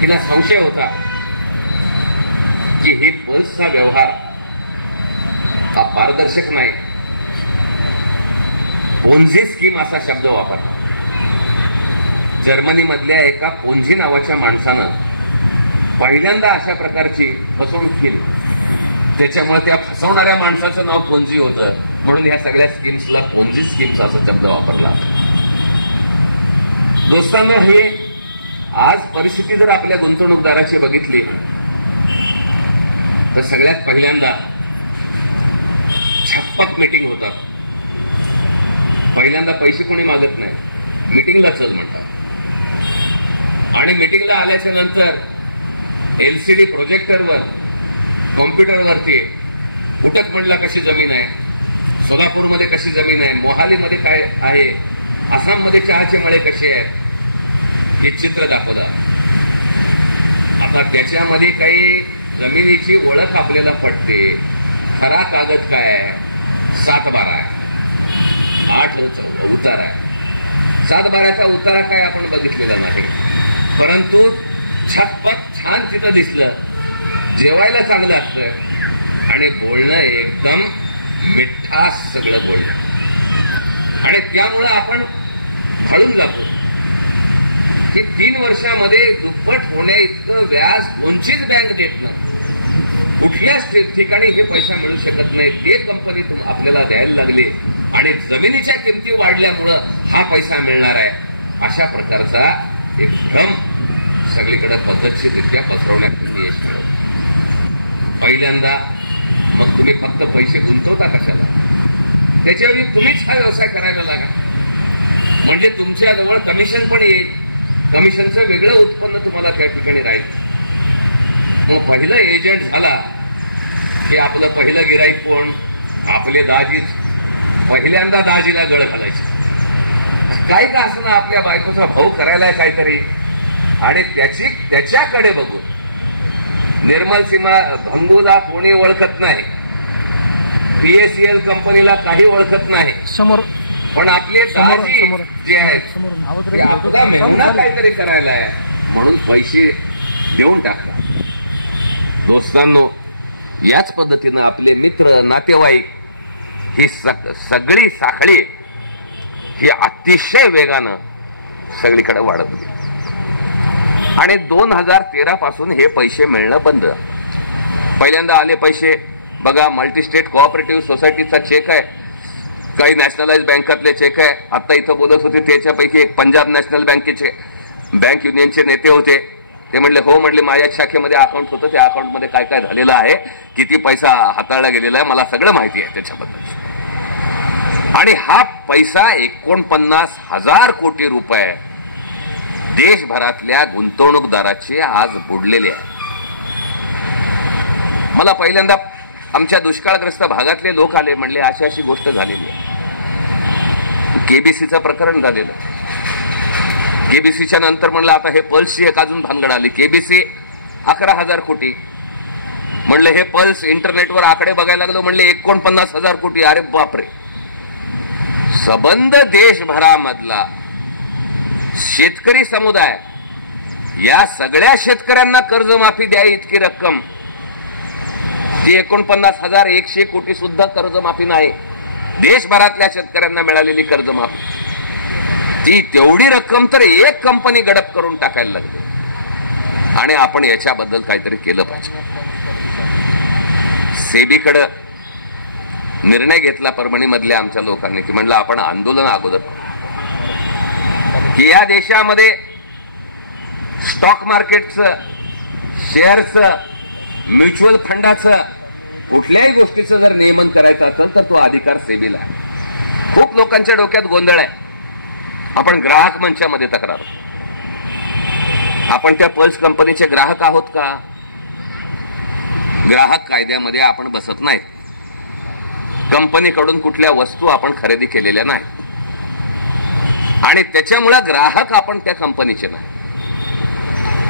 तिला संशय होता की हे पल्सचा व्यवहार हा पारदर्शक नाही, पोन्झी स्कीम असा शब्द वापरला. जर्मनीमधल्या एका पोन्झी नावाच्या माणसानं पहिल्यांदा अशा प्रकारची फसवणूक केली. त्याच्यामुळे त्या फसवणाऱ्या माणसाचं नाव पोन्झी होतं, म्हणून ह्या सगळ्या स्कीम्सला पोन्झी स्कीम्स असा शब्द वापरला. दोस्तांनो, हे आज परिस्थिती जर आपल्या गुंतवणूकदाराची बघितली तर सगळ्यात पहिल्यांदा छप्पक मीटिंग होतात. पहिल्यांदा पैसे कोणी मागत नाही, मीटिंगला चल म्हणतात. आणि मीटिंगला आल्याच्या नंतर एलसीडी प्रोजेक्टरवर कॉम्प्युटरवरती कुटक मंडला कशी जमीन आहे, सोलापूरमध्ये कशी जमीन आहे, मोहालीमध्ये काय आहे, आसाममध्ये चहाचे मळे कसे आहेत हे चित्र दाखवलं. आता त्याच्यामध्ये काही जमिनीची ओळख आपल्याला पडते. खरा कागद काय आहे, 7/12 आहे, 8 उतारा आहे. 7/12चा उतारा काय आपण बघितलेला नाही, परंतु छप्पक छान तिथं दिसलं. जेवायला चांगलं असतं आणि बोलणं एकदम मिठास सगळं बोलणं. आणि त्यामुळं आपण खळून जातो की 3 वर्षामध्ये दुप्पट होण्या इतकं व्याज कोणतीच बँक देत नाही. कुठल्याच ठिकाणी हे पैसा मिळू शकत नाही. ते कंपनी आपल्याला द्यायला लागली आणि जमिनीच्या किमती वाढल्यामुळं हा पैसा मिळणार आहे. अशा प्रकारचा एकदम सगळीकडे पद्धतशीररित्या पसरवण्यात यश मिळवलं. पहिल्यांदा मग तुम्ही फक्त पैसे गुंतवता कशाला, त्याच्यावेळी तुम्हीच हा व्यवसाय करायला लागा. म्हणजे तुमच्या जवळ कमिशन पण येईल, कमिशनचं वेगळं उत्पन्न तुम्हाला त्या ठिकाणी राहील. मग पहिलं एजंट झाला की आपलं पहिलं गिराईक कोण, आपले दाजीच. पहिल्यांदा दाजीला गळ घालायचे. काय का असं ना आपल्या बायकोचा भाऊ करायला काहीतरी, आणि त्याच्याकडे बघून निर्मल सीमा भंगूला कोणी ओळखत नाही, बीएसईएल कंपनीला काही ओळखत नाही समोर, पण आपले दाजी जे आहेत आपला काहीतरी करायला आहे म्हणून पैसे देऊन टाकतात. दोस्तांनो, याच पद्धतीनं आपले मित्र नातेवाईक ही सगळी साखळी ही अतिशय वेगानं सगळीकडे वाढत गेली. आणि 2013 पासून हे पैसे मिळणं बंद. पहिल्यांदा आले पैसे बघा, मल्टीस्टेट कोऑपरेटिव्ह सोसायटीचा चेक आहे, काही नॅशनलाइज बँकातले चेक आहे. आता इथं बोलत होते त्याच्यापैकी एक पंजाब नॅशनल बँकेचे बँक युनियनचे नेते होते. ते म्हणले हो, म्हणले माझ्या शाखेमध्ये अकाउंट होतं, त्या अकाउंटमध्ये काय काय झालेलं आहे, किती पैसा हाताळला गेलेला आहे, मला सगळं माहिती आहे त्याच्याबद्दल. आणि हा पैसा 49,000 कोटी रुपये देशभरातल्या गुंतवणूकदाराचे आज बुडलेले आहे. मला पहिल्यांदा आमच्या दुष्काळग्रस्त भागातले लोक आले, म्हणले अशी अशी गोष्ट झालेली आहे. केबीसीचं प्रकरण झालेलं. केबीसीच्या नंतर म्हणलं आता हे पल्सची एक अजून भानगड आली. केबीसी 11,000 कोटी. म्हणलं हे पल्स, इंटरनेटवर आकडे बघायला लागलो, म्हणले 49,000 कोटी. अरे बापरे. सबंध देशभरामधला शेतकरी समुदाय, या सगळ्या शेतकऱ्यांना कर्जमाफी द्यावी इतकी रक्कम, ती 49,100 कोटी सुद्धा कर्जमाफी नाही. देशभरातल्या शेतकऱ्यांना मिळालेली कर्जमाफी, ती तेवढी रक्कम तर एक कंपनी गडप करून टाकायला लागली. आणि आपण याच्याबद्दल काहीतरी केलं पाहिजे. सेबीकडे निर्णय घेतला परभणीमधल्या आमच्या लोकांनी की म्हणलं आपण आंदोलन अगोदर की या देशामध्ये स्टॉक मार्केटचं, शेअरचं, म्युच्युअल फंडाचं, कुठल्याही गोष्टीचं जर नियमन करायचं असेल तर तो अधिकार सेबीला आहे. खूप लोकांच्या डोक्यात गोंधळ आहे. आपण ग्राहक मंचामध्ये तक्रार, आपण त्या पल्स कंपनीचे ग्राहक आहोत का? ग्राहक कायद्यामध्ये आपण बसत नाही. कंपनीकडून कुठल्या वस्तू आपण खरेदी केलेल्या नाहीत आणि त्याच्यामुळे ग्राहक आपण त्या कंपनीचे नाही.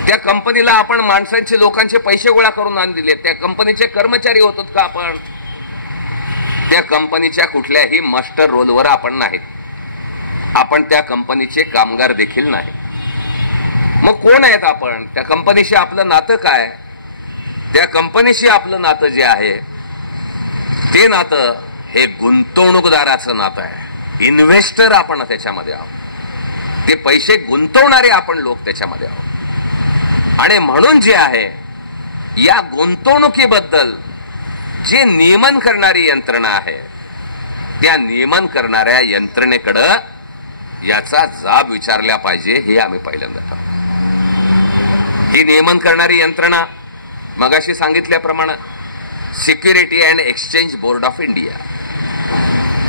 त्या कंपनीला आपण माणसांचे, लोकांचे पैसे गोळा करून आणून दिले. त्या कंपनीचे कर्मचारी होतो का आपण? त्या कंपनीच्या कुठल्याही मास्टर रोलवर आपण नाहीत. आपण त्या कंपनीचे कामगार देखील नाही. मग कोण आहेत आपण? त्या कंपनीशी आपलं नातं काय? त्या कंपनीशी आपलं नातं जे आहे ते नातं हे गुंतवणूकदाराचं नातं आहे. इन्व्हेस्टर आपण त्याच्यामध्ये आहोत. ते पैसे गुंतवणारे आपण लोक त्याच्यामध्ये आहोत. आणि म्हणून जे आहे या गुंतवणुकीबद्दल जे नियमन करणारी यंत्रणा आहे त्या नियमन करणाऱ्या यंत्रणेकडे याचा जाब विचारला पाहिजे, हे आम्ही पहिल्यांदा ठरवलं. ही नियमन करणारी यंत्रणा मगाशी सांगितल्याप्रमाणे security and exchange board of India,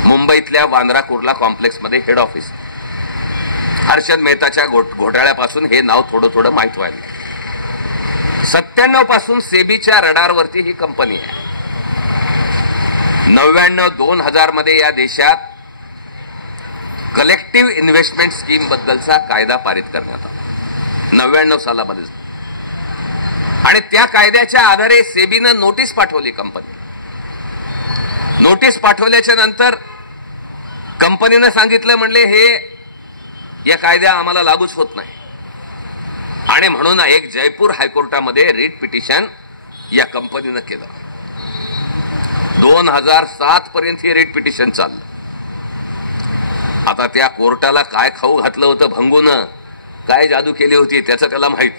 मुंबईतल्या वांद्रा कुर्ला कॉम्प्लेक्समध्ये हेड ऑफिस. हर्षद मेहताच्या घोटाळ्यापासून हे नाव थोडं थोडं माहित व्हायला. 97 पासून सेबीच्या रडारवरती ही कंपनी आहे. 99-2000 मध्ये या देशात कलेक्टिव्ह इन्व्हेस्टमेंट स्कीम बद्दलचा कायदा पारित करण्यात आला 99 सालामध्ये. आणि त्या कायद्याच्या आधारे सेबीनं नोटीस पाठवली कंपनीला. नोटीस पाठवल्याच्या नंतर कंपनीनं सांगितलं, म्हणले हे या कायद्या आम्हाला लागूच होत नाही. आणि म्हणून एक जयपूर हायकोर्टामध्ये रिट पिटिशन या कंपनीनं केलं. 2007 पर्यंत हे रिट पिटिशन चाललं. आता त्या कोर्टाला काय खाऊ घातलं होतं भंगून, काय जादू केली होती त्याचं त्याला माहित.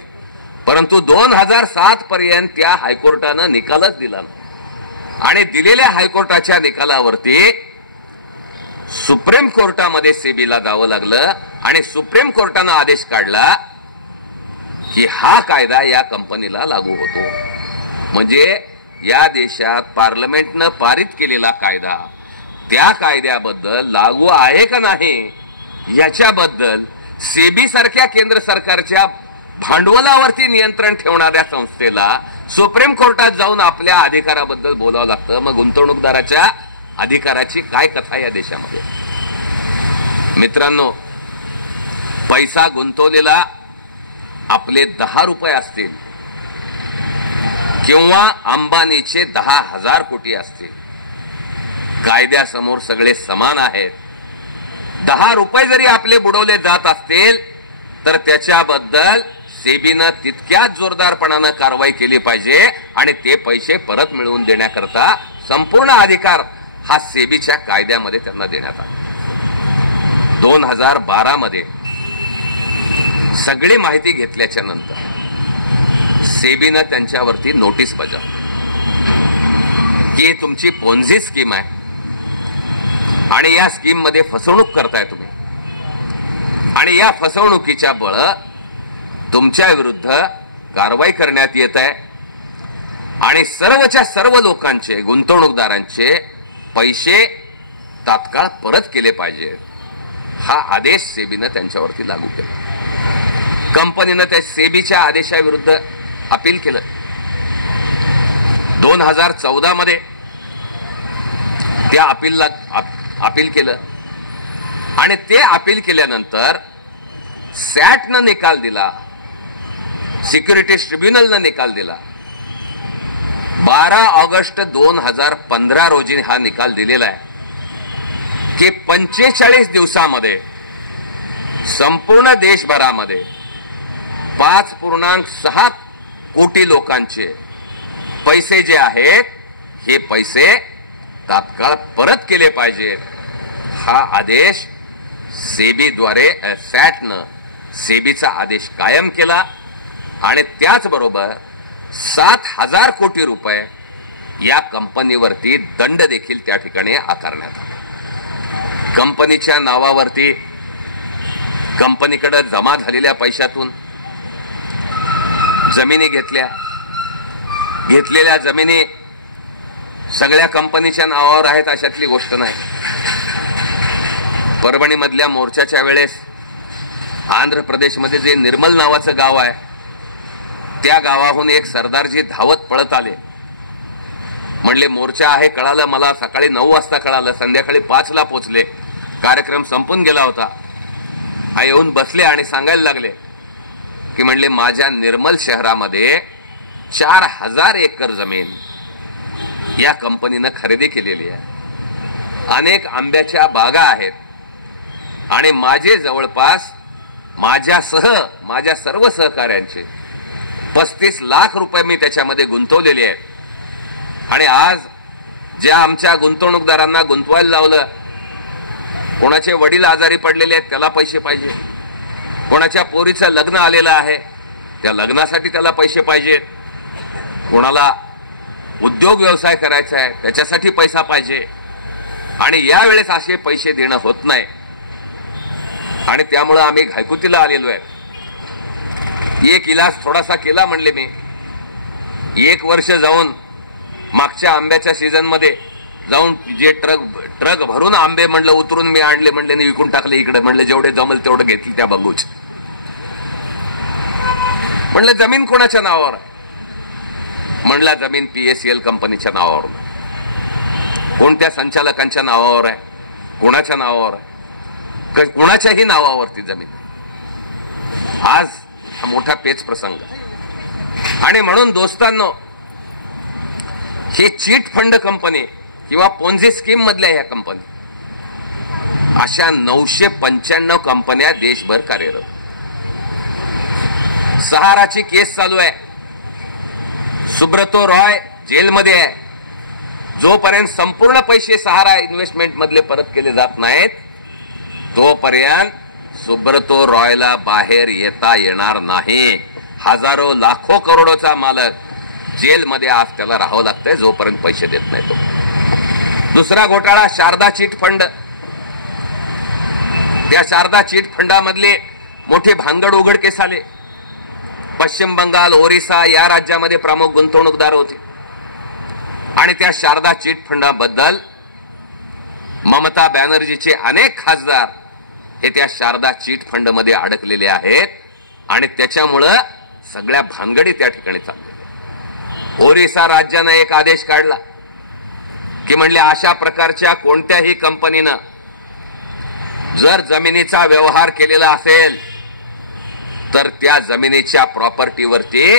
परंतु 2007 पर्यंत त्या हायकोर्टानं निकालच दिला नाही. आणि दिलेल्या हायकोर्टाच्या निकालावरती सुप्रीम कोर्टामध्ये सेबीला जावं लागलं. आणि सुप्रीम कोर्टानं आदेश काढला की हा कायदा या कंपनीला लागू होतो. म्हणजे या देशात पार्लमेंटनं पारित केलेला कायदा त्या कायद्याबद्दल लागू आहे का नाही याच्याबद्दल सेबी सारख्या केंद्र सरकारच्या भांडवलावरती नियंत्रण ठेवणाऱ्या संस्थेला सुप्रीम कोर्टात जाऊन आपल्या अधिकाराबद्दल बोलावं लागतं. मग गुंतवणूकदाराच्या अधिकाराची काय कथा या देशामध्ये? मित्रांनो, पैसा गुंतवलेला आपले 10 रुपये असतील किंवा अंबानीचे 10,000 कोटी असतील, कायद्यासमोर सगळे समान आहेत. 10 रुपये जरी आपले बुडवले जात असतील तर त्याच्याबद्दल सेबीनं तितक्याच जोरदारपणानं कारवाई केली पाहिजे. आणि ते पैसे परत मिळवून देण्याकरता संपूर्ण अधिकार हा सेबीच्या कायद्यामध्ये त्यांना देण्यात आला. 2012 मध्ये सगळी माहिती घेतल्याच्या नंतर सेबीनं त्यांच्यावरती नोटीस बजावली की तुमची पोन्झी स्कीम आहे आणि या स्कीम मध्ये फसवणूक करताय तुम्ही. आणि या फसवणुकीच्या बळ तुमच्या विरुद्ध कारवाई करण्यात येत आहे. आणि सर्वच्या सर्व लोकांचे, गुंतवणूकदारांचे पैसे तात्काळ परत केले पाहिजेत. हा आदेश सेबीनं त्यांच्यावरती लागू केला. कंपनीनं त्या सेबीच्या आदेशाविरुद्ध अपील केलं. 2014 मध्ये त्या अपील केलं. आणि ते अपील केल्यानंतर सॅटनं निकाल दिला, सिक्युरिटीज ट्रिब्युनलनं निकाल दिला. 12 ऑगस्ट 2015 रोजी हा निकाल दिलेला आहे की 45 दिवसामध्ये संपूर्ण देशभरामध्ये 5.6 कोटी लोकांचे पैसे जे आहेत हे पैसे तात्काळ परत केले पाहिजेत. हा आदेश सेबीद्वारे सॅटनं सेबीचा आदेश कायम केला. आणि त्याचबरोबर 7,000 कोटी रुपये या कंपनीवरती दंड देखील त्या ठिकाणी आकारण्यात आला. कंपनीच्या नावावरती कंपनीकडे जमा झालेल्या पैशातून जमिनी घेतलेल्या जमिनी सगळ्या कंपनीच्या नावावर आहेत अशातली गोष्ट नाही. परभणीमधल्या मोर्चाच्या वेळेस आंध्र प्रदेशमध्ये जे निर्मल नावाचं गाव आहे त्या गावाहून एक सरदारजी धावत पळत आले. म्हणले मोर्चा आहे कळालं मला, सकाळी 9 वाजता कळालं, संध्याकाळी 5ला पोचले, कार्यक्रम संपून गेला होता. येऊन बसले आणि सांगायला लागले की म्हणले माझ्या निर्मल शहरामध्ये 4,000 एकर जमीन या कंपनीनं खरेदी केलेली आहे. अनेक आंब्याच्या बागा आहेत आणि माझे जवळपास माझ्यासह माझ्या सर्व सहकाऱ्यांचे 35 लाख रुपये मी त्याच्यामध्ये गुंतवलेले आहेत। आणि आज ज्या आमच्या गुंतवणूकदारांना गुंतवायला लावलं, कोणाचे वडील आजारी पडलेले आहेत त्याला पैसे पाहिजे, कोणाच्या पोरीचं लग्न आलेलं आहे त्या लग्नासाठी त्याला पैसे पाहिजेत, कोणाला उद्योग व्यवसाय करायचा आहे त्याच्यासाठी पैसा पाहिजे, आणि यावेळेस असे पैसे देणं होत नाही आणि त्यामुळे आम्ही घायकुतीला आलेलो आहे। एक इलाज थोडासा केला म्हणले मी, 1 वर्ष जाऊन मागच्या आंब्याच्या सीझन मध्ये जाऊन जे ट्रक भरून आंबे म्हणलं उतरून मी आणले म्हणले आणि विकून टाकले इकडे, म्हणले जेवढे जमल तेवढं घेतले त्या बंगूच। म्हणलं जमीन कोणाच्या नावावर आहे? म्हणला जमीन PACL कंपनीच्या नावावर नाही। कोणत्या संचालकांच्या नावावर आहे, कोणाच्या नावावर आहे? कोणाच्याही नावावरती जमीन आहे। आज हा मोठा पेच प्रसंग आहे। आणि म्हणून दोस्तांनो, हे चीट फंड कंपनी किंवा पोन्झी स्कीम मधल्या ह्या कंपनी, अशा 995 कंपन्या देशभर कार्यरत। सहाराची केस चालू आहे, सुब्रतो रॉय जेलमध्ये आहे। जोपर्यंत संपूर्ण पैसे सहारा इन्व्हेस्टमेंट मधले परत केले जात नाहीत तोपर्यंत सुब्रतो रॉयला बाहेर येता येणार नाही। हजारो लाखो करोडोचा मालक जेलमध्ये आज त्याला राहावं लागतंय जोपर्यंत पैसे देत नाही तो। दुसरा घोटाळा शारदा चिट फंड, त्या शारदा चिट फंडामधले मोठे भानगड उघडकीस आले। पश्चिम बंगाल, ओरिसा या राज्यामध्ये प्रमुख गुंतवणूकदार होते आणि त्या शारदा चिट फंडाबद्दल ममता बॅनर्जीचे अनेक खासदार हे त्या शारदा चिट फंड मध्ये अडकलेले आहेत आणि त्याच्यामुळं सगळ्या भानगडी त्या ठिकाणी चाललेल्या। ओरिसा राज्यानं एक आदेश काढला की म्हणले अशा प्रकारच्या कोणत्याही कंपनीनं जर जमिनीचा व्यवहार केलेला असेल तर त्या जमिनीच्या प्रॉपर्टीवरती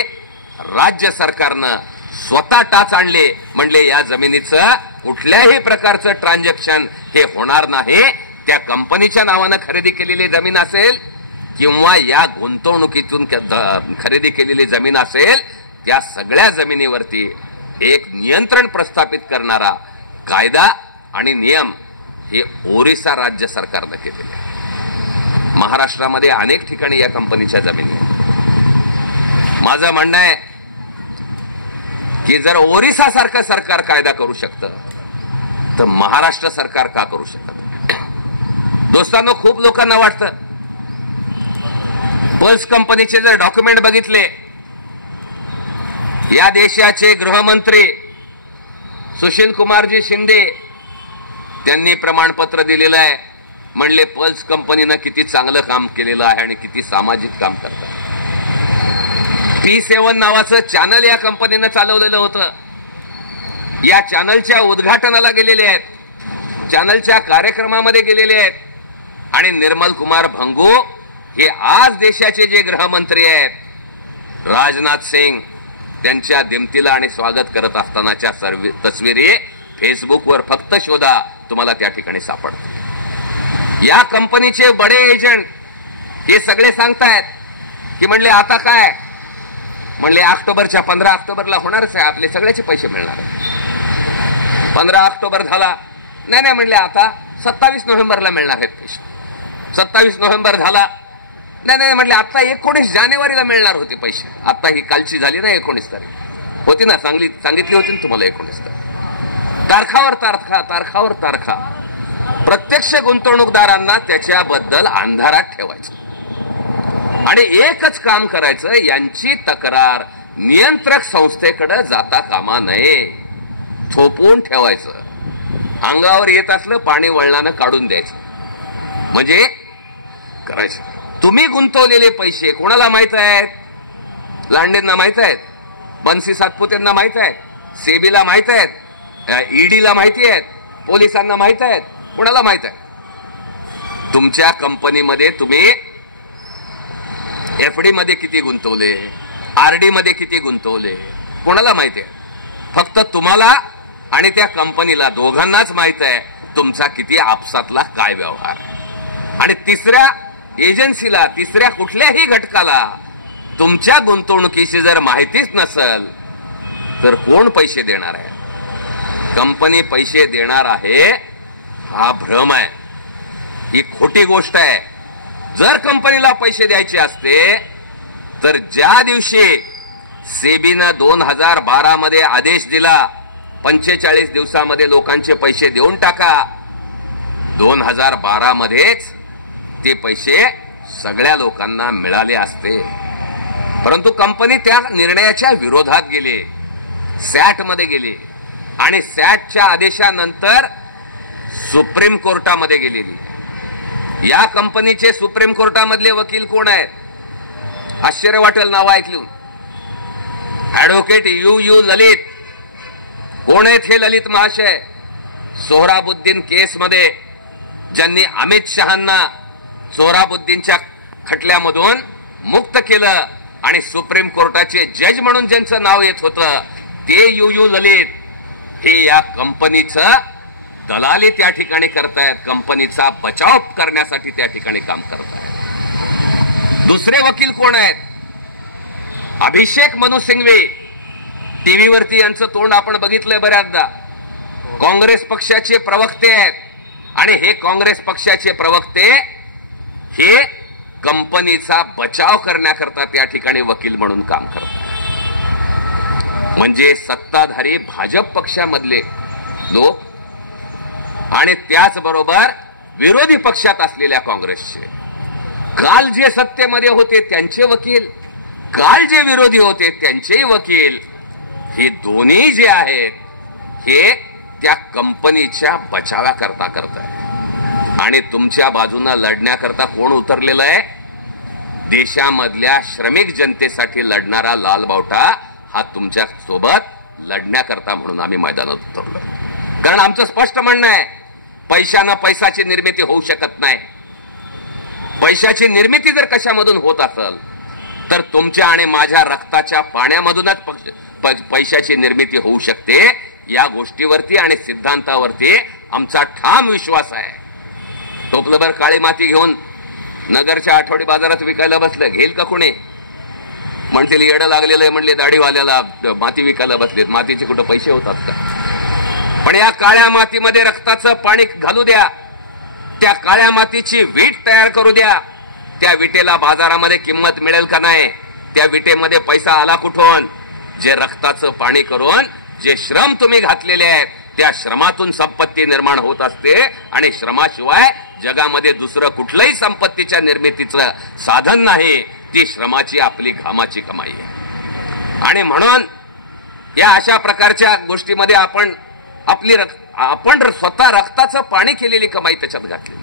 राज्य सरकारनं स्वतः टाच आणले, म्हणले या जमिनीचं कुठल्याही प्रकारचं ट्रान्झॅक्शन हे होणार नाही। त्या कंपनीच्या नावानं खरेदी केलेली जमीन असेल किंवा या गुंतवणुकीतून खरेदी केलेली जमीन असेल, त्या सगळ्या जमिनीवरती एक नियंत्रण प्रस्थापित करणारा कायदा आणि नियम हे ओरिसा राज्य सरकारनं केलेले आहे। महाराष्ट्रामध्ये अनेक ठिकाणी या कंपनीच्या जमिनी आहेत। माझं म्हणणं आहे की जर ओरिसा सारखं सरकार कायदा करू शकतं तर महाराष्ट्र सरकार का करू शकत? दोस्तांनो, खूप लोकांना वाटतं पल्स कंपनीचे जर डॉक्युमेंट बघितले, या देशाचे गृहमंत्री सुशील कुमारजी शिंदे त्यांनी प्रमाणपत्र दिलेलं आहे, म्हणले पल्स कंपनीनं किती चांगलं काम केलेलं आहे आणि किती सामाजिक काम करतात। P7 नावाचं चॅनल या कंपनीनं चालवलेलं होतं। या चॅनलच्या उद्घाटनाला गेलेले आहेत, चॅनलच्या कार्यक्रमामध्ये गेलेले आहेत आणि निर्मल कुमार भंगू हे आज देशाचे जे गृहमंत्री आहेत राजनाथ सिंग त्यांच्या दिमतीला आणि स्वागत करत असतानाच्या सर्व तस्विरी फेसबुकवर फक्त शोधा, तुम्हाला त्या ठिकाणी सापडतील। या कंपनीचे बडे एजंट हे सगळे सांगतायत की म्हणले आता काय, म्हणले ऑक्टोबरच्या 15 ऑक्टोबरला होणारच आहे, आपले सगळ्याचे पैसे मिळणार आहेत। 15 ऑक्टोबर झाला, नाही म्हणले आता 27 नोव्हेंबरला मिळणार आहेत पैसे। 27 नोव्हेंबर झाला, नाही म्हणले आता 19 जानेवारीला मिळणार होते पैसे। आता ही कालची झाली ना 19 तारीख होती ना, सांगितली होती ना तुम्हाला 19 तारीख। तारखावर तारखा प्रत्यक्ष गुंतवणूकदारांना त्याच्याबद्दल अंधारात ठेवायचं आणि एकच काम करायचं, यांची तक्रार नियंत्रक संस्थेकडे जाता कामा नये, थोपवून ठेवायचं। अंगावर येत असलं पाणी वळणानं काढून द्यायचं, म्हणजे करायचं। तुम्ही गुंतवलेले पैसे कोणाला माहित आहेत? लांडेंना माहित आहेत, बन्सी सातपुतेंना माहित आहेत, सेबीला माहित आहेत, ईडीला माहिती आहेत, पोलिसांना माहित आहेत, कोणाला माहित आहे? तुमच्या कंपनीमध्ये तुम्ही FD मध्ये किती गुंतवले, RD मध्ये किती गुंतवले, कोणाला माहिती आहे? फक्त तुम्हाला आणि त्या कंपनीला दोघांनाच माहित आहे तुमचा किती आपसातला काय व्यवहार आहे। आणि तिसऱ्या एजन्सीला, तिसऱ्या कुठल्याही घटकाला तुमच्या गुंतवणुकीची जर माहितीच नसेल तर कोण पैसे देणार आहे? कंपनी पैसे देणार आहे हा भ्रम आहे, ही खोटी गोष्ट आहे. जर कंपनीला पैसे द्यायचे असते तर ज्या दिवशी सेबीनं 2012 मध्ये आदेश दिला 45 दिवसामध्ये लोकांचे पैसे देऊन टाका, 2012 मध्येच ते पैसे सगळ्या लोकांना मिळाले असते. परंतु कंपनी त्या निर्णयाच्या विरोधात गेली, सॅट मध्ये गेली आणि सॅटच्या आदेशानंतर सुप्रीम कोर्टामध्ये गेलेली. या कंपनीचे सुप्रीम कोर्टामधले वकील कोण आहेत? आश्चर्य वाटेल नाव ऐकून. ऍडव्होकेट यू ललित. कोण आहेत हे ललित महाशय? सोहराबुद्दीन केसमध्ये ज्यांनी अमित शहांना सोहराबुद्दीनच्या खटल्यामधून मुक्त केलं आणि सुप्रीम कोर्टाचे जज म्हणून ज्यांचं नाव येत होतं ते यू ललित हे या कंपनीचं दलाली त्या ठिकाणी करतायत, कंपनीचा बचाव करण्यासाठी त्या ठिकाणी काम करतायत. दुसरे वकील कोण आहेत? अभिषेक मनु सिंघवी. टीव्हीवरती यांचं तोंड आपण बघितलंय बऱ्याचदा. काँग्रेस पक्षाचे प्रवक्ते आहेत आणि हे काँग्रेस पक्षाचे प्रवक्ते हे कंपनीचा बचाव करण्याकरता त्या ठिकाणी वकील म्हणून काम करतात. म्हणजे सत्ताधारी भाजप पक्षामधले लोक आणि त्याचबरोबर विरोधी पक्षात असलेल्या काँग्रेसचे, काल जे सत्तेमध्ये होते त्यांचे वकील, काल जे विरोधी होते त्यांचेही वकील, हे दोन्ही जे आहेत हे त्या कंपनीच्या बचावाकरता करताय. आणि तुमच्या बाजूने लढण्याकरता कोण उतरलेलं आहे? देशामधल्या श्रमिक जनतेसाठी लढणारा लालबावटा हा तुमच्या सोबत लढण्याकरता म्हणून आम्ही मैदानात उतरलो. कारण आमचं स्पष्ट म्हणणं आहे, पैशानं पैशाची निर्मिती होऊ शकत नाही. पैशाची निर्मिती जर कशामधून होत असेल तर तुमच्या आणि माझ्या रक्ताच्या पाण्यामधूनच पैशाची निर्मिती होऊ शकते. या गोष्टीवरती आणि सिद्धांतावरती आमचा ठाम विश्वास आहे. टोपलभर काळी माती घेऊन नगरच्या आठवडी बाजारात विकायला बसलं, घेईल का कोणी? म्हणतील येडं लागलेलं आहे, म्हणले दाढीवाल्याला माती विकायला बसलेत, मातीचे कुठं पैसे होतात का? पण या काळ्या मातीमध्ये रक्ताचं पाणी घालू द्या, त्या काळ्या मातीची वीट तयार करू द्या. त्या विटेला बाजारामध्ये किंमत मिळेल का नाही? त्या विटेमध्ये पैसा आला कुठून? जे रक्ताचं पाणी करून जे श्रम तुम्ही घातलेले आहेत त्या श्रमातून संपत्ती निर्माण होत असते आणि श्रमाशिवाय जगामध्ये दुसरं कुठलंही संपत्तीच्या निर्मितीचं साधन नाही. ती श्रमाची आपली घामाची कमाई आहे. आणि म्हणून या अशा प्रकारच्या गोष्टीमध्ये आपण स्वतः रक्ताचं पाणी केलेली कमाई त्याच्यात घातलेली,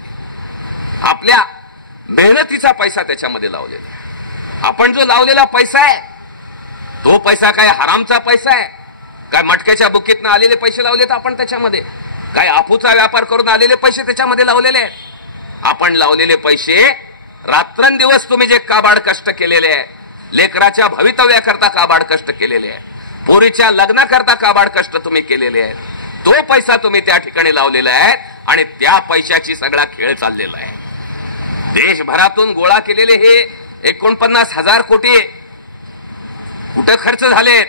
आपल्या मेहनतीचा पैसा त्याच्यामध्ये लावलेला. आपण जो लावलेला पैसा आहे तो पैसा काय हरामचा पैसा आहे? काय मटक्याच्या बुकीतनं आलेले पैसे लावलेत आपण त्याच्यामध्ये? काय अफूचा व्यापार करून आलेले पैसे त्याच्यामध्ये लावलेले आहेत? आपण लावलेले पैसे रात्रंदिवस तुम्ही जे काबाड कष्ट केलेले आहे, लेकराच्या भवितव्याकरता काबाड कष्ट केलेले आहे, पोरीच्या लग्नाकरता काबाड कष्ट तुम्ही केलेले आहेत, तो पैसा तुम्ही त्या ठिकाणी लावलेला आहे आणि त्या पैशाची सगळा खेळ चाललेला आहे. देशभरातून गोळा केलेले हे 49,000 कोटी कुठं खर्च झालेत?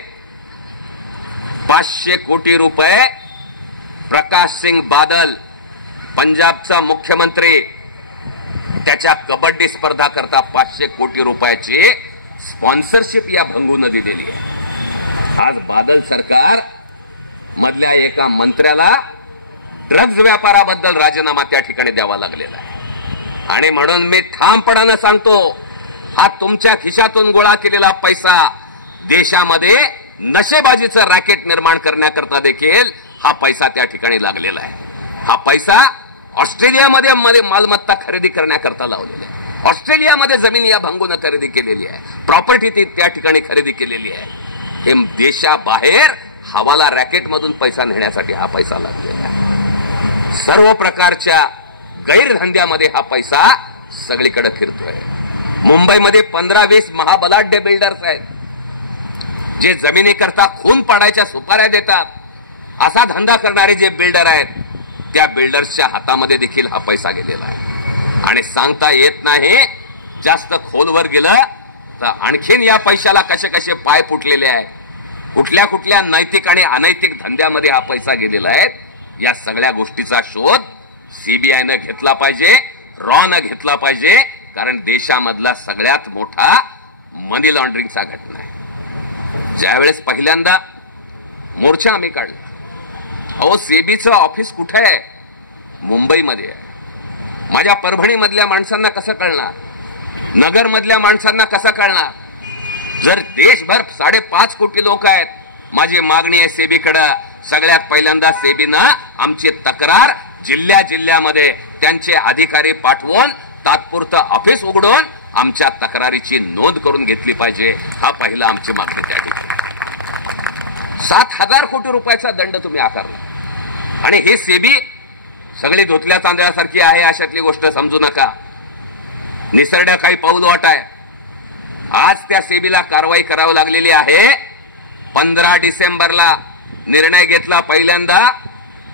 500 कोटी रुपये प्रकाश सिंग बादल, पंजाबचा मुख्यमंत्री, त्याच्या कबड्डी स्पर्धा करता 500 कोटी रुपयाची स्पॉन्सरशिप या भंगून दिलेली आहे. आज बादल सरकार मधल्या एका मंत्र्याला ड्रग्ज व्यापाराबद्दल राजीनामा त्या ठिकाणी द्यावा लागलेला आहे. आणि म्हणून मी ठामपणानं सांगतो, हा तुमच्या खिशातून गोळा केलेला पैसा देशामध्ये नशेबाजीचं रॅकेट निर्माण करण्याकरता देखील हा पैसा त्या ठिकाणी लागलेला आहे. हा पैसा ऑस्ट्रेलियामध्ये मालमत्ता खरेदी करण्याकरता लावलेला आहे. ऑस्ट्रेलियामध्ये जमीन या भंगून खरेदी केलेली आहे, प्रॉपर्टी ती त्या ठिकाणी खरेदी केलेली आहे. हे देशाबाहेर हवाला रॅकेटमधून पैसा नेण्यासाठी हा पैसा लागलेला आहे. सर्व प्रकारच्या गैरधंद्यामध्ये हा पैसा सगळीकडे फिरतोय. मुंबईमध्ये 15-20 महाबलाढ्य बिल्डर्स आहेत जे जमिनीकरता खून पाडायच्या सुपाऱ्या देतात. असा धंदा करणारे जे बिल्डर आहेत त्या बिल्डर्सच्या हातामध्ये देखील हा पैसा गेलेला आहे. आणि सांगता येत नाही. जास्त खोलवर गेलं तर आणखीन या पैशाला कसे कसे पाय फुटलेले आहेत, कुठल्या कुठल्या नैतिक आणि अनैतिक धंद्यामध्ये हा पैसा गेलेला आहे. या सगळ्या गोष्टीचा शोध सीबीआयनं घेतला पाहिजे, रॉनं घेतला पाहिजे. कारण देशामधला सगळ्यात मोठा मनी लॉन्ड्रिंगचा घटना आहे. ज्यावेळेस पहिल्यांदा मोर्चा आम्ही काढला, अहो सेबीचं ऑफिस कुठे आहे? मुंबईमध्ये आहे. माझ्या परभणी मधल्या माणसांना कसं कळणार? नगर मधल्या माणसांना कसं कळणार? जर देशभर 5.5 कोटी लोक आहेत, माझी मागणी आहे सेबीकडं, सगळ्यात पहिल्यांदा सेबीनं आमची तक्रार जिल्ह्यामध्ये त्यांचे अधिकारी पाठवून तात्पुरतं ऑफिस उघडून आमच्या तक्रारीची नोंद करून घेतली पाहिजे. हा पहिला आमची मागणी त्या ठिकाणी. 7,000 कोटी रुपयाचा दंड तुम्ही आकारला. आणि हे सेबी सगळी धुतल्या तांदळासारखी आहे अशातली गोष्ट समजू नका. निसरड्या काही पाऊल वाट आहे. आज त्या सेबीला कारवाई करावी लागलेली आहे. 15 डिसेंबरला निर्णय घेतला पहिल्यांदा.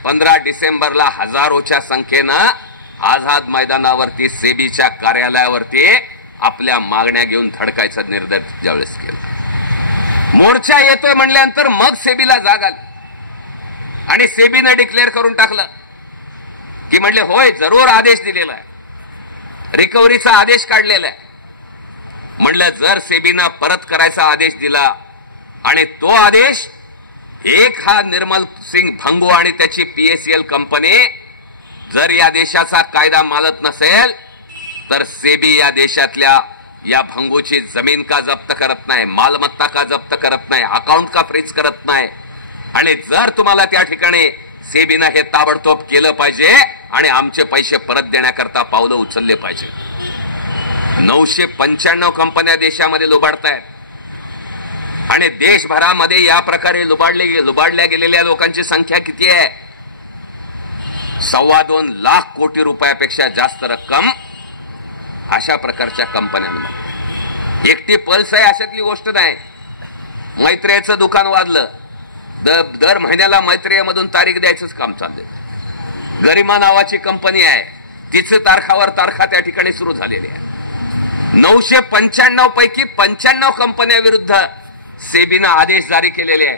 15 डिसेंबरला हजारोच्या संख्येनं आझाद मैदानावरती सेबीच्या कार्यालयावरती आपल्या मागण्या घेऊन धडकायचा निर्णय ज्यावेळेस केला. मोर्चा येतोय म्हणल्यानंतर मग सेबीला जाग आली आणि सेबीनं डिक्लेअर करून टाकलं की म्हणले होय जरूर आदेश दिलेला आहे, रिकव्हरीचा आदेश काढलेला आहे. म्हणलं जर सेबीनं परत करायचा आदेश दिला आणि तो आदेश एक हा निर्मल सिंग भंगू आणि त्याची पीएसएल कंपनी जर या देशाचा कायदा मानत नसेल तर सेबी या देशातल्या या भंगूची जमीन का जप्त करत नाही, मालमत्ता का जप्त करत नाही, अकाउंट का फ्रीज करत नाही. आणि जर तुम्हाला त्या ठिकाणी सेबीनं हे ताबडतोब केलं पाहिजे आणि आमचे पैसे परत देण्याकरता पावलं उचलले पाहिजे. 995 कंपन्या देशामध्ये लुबाडतायत आणि देशभरामध्ये या प्रकारे लुबाडल्या गेलेल्या लोकांची संख्या किती आहे? 2.25 लाख कोटी रुपयापेक्षा जास्त रक्कम अशा प्रकारच्या कंपन्यांमध्ये. एकटी पल्स आहे अशातली गोष्ट नाही. मैत्रेयचं दुकान वाजलं, दर महिन्याला मैत्रेयमधून तारीख द्यायचंच काम चाललंय. गरिमा नावाची कंपनी आहे, तिचं तारखावर तारखा त्या ठिकाणी सुरू झालेली आहे. 995 पैकी 95 कंपन्यांविरुद्ध सेबीनं आदेश जारी केलेले आहे.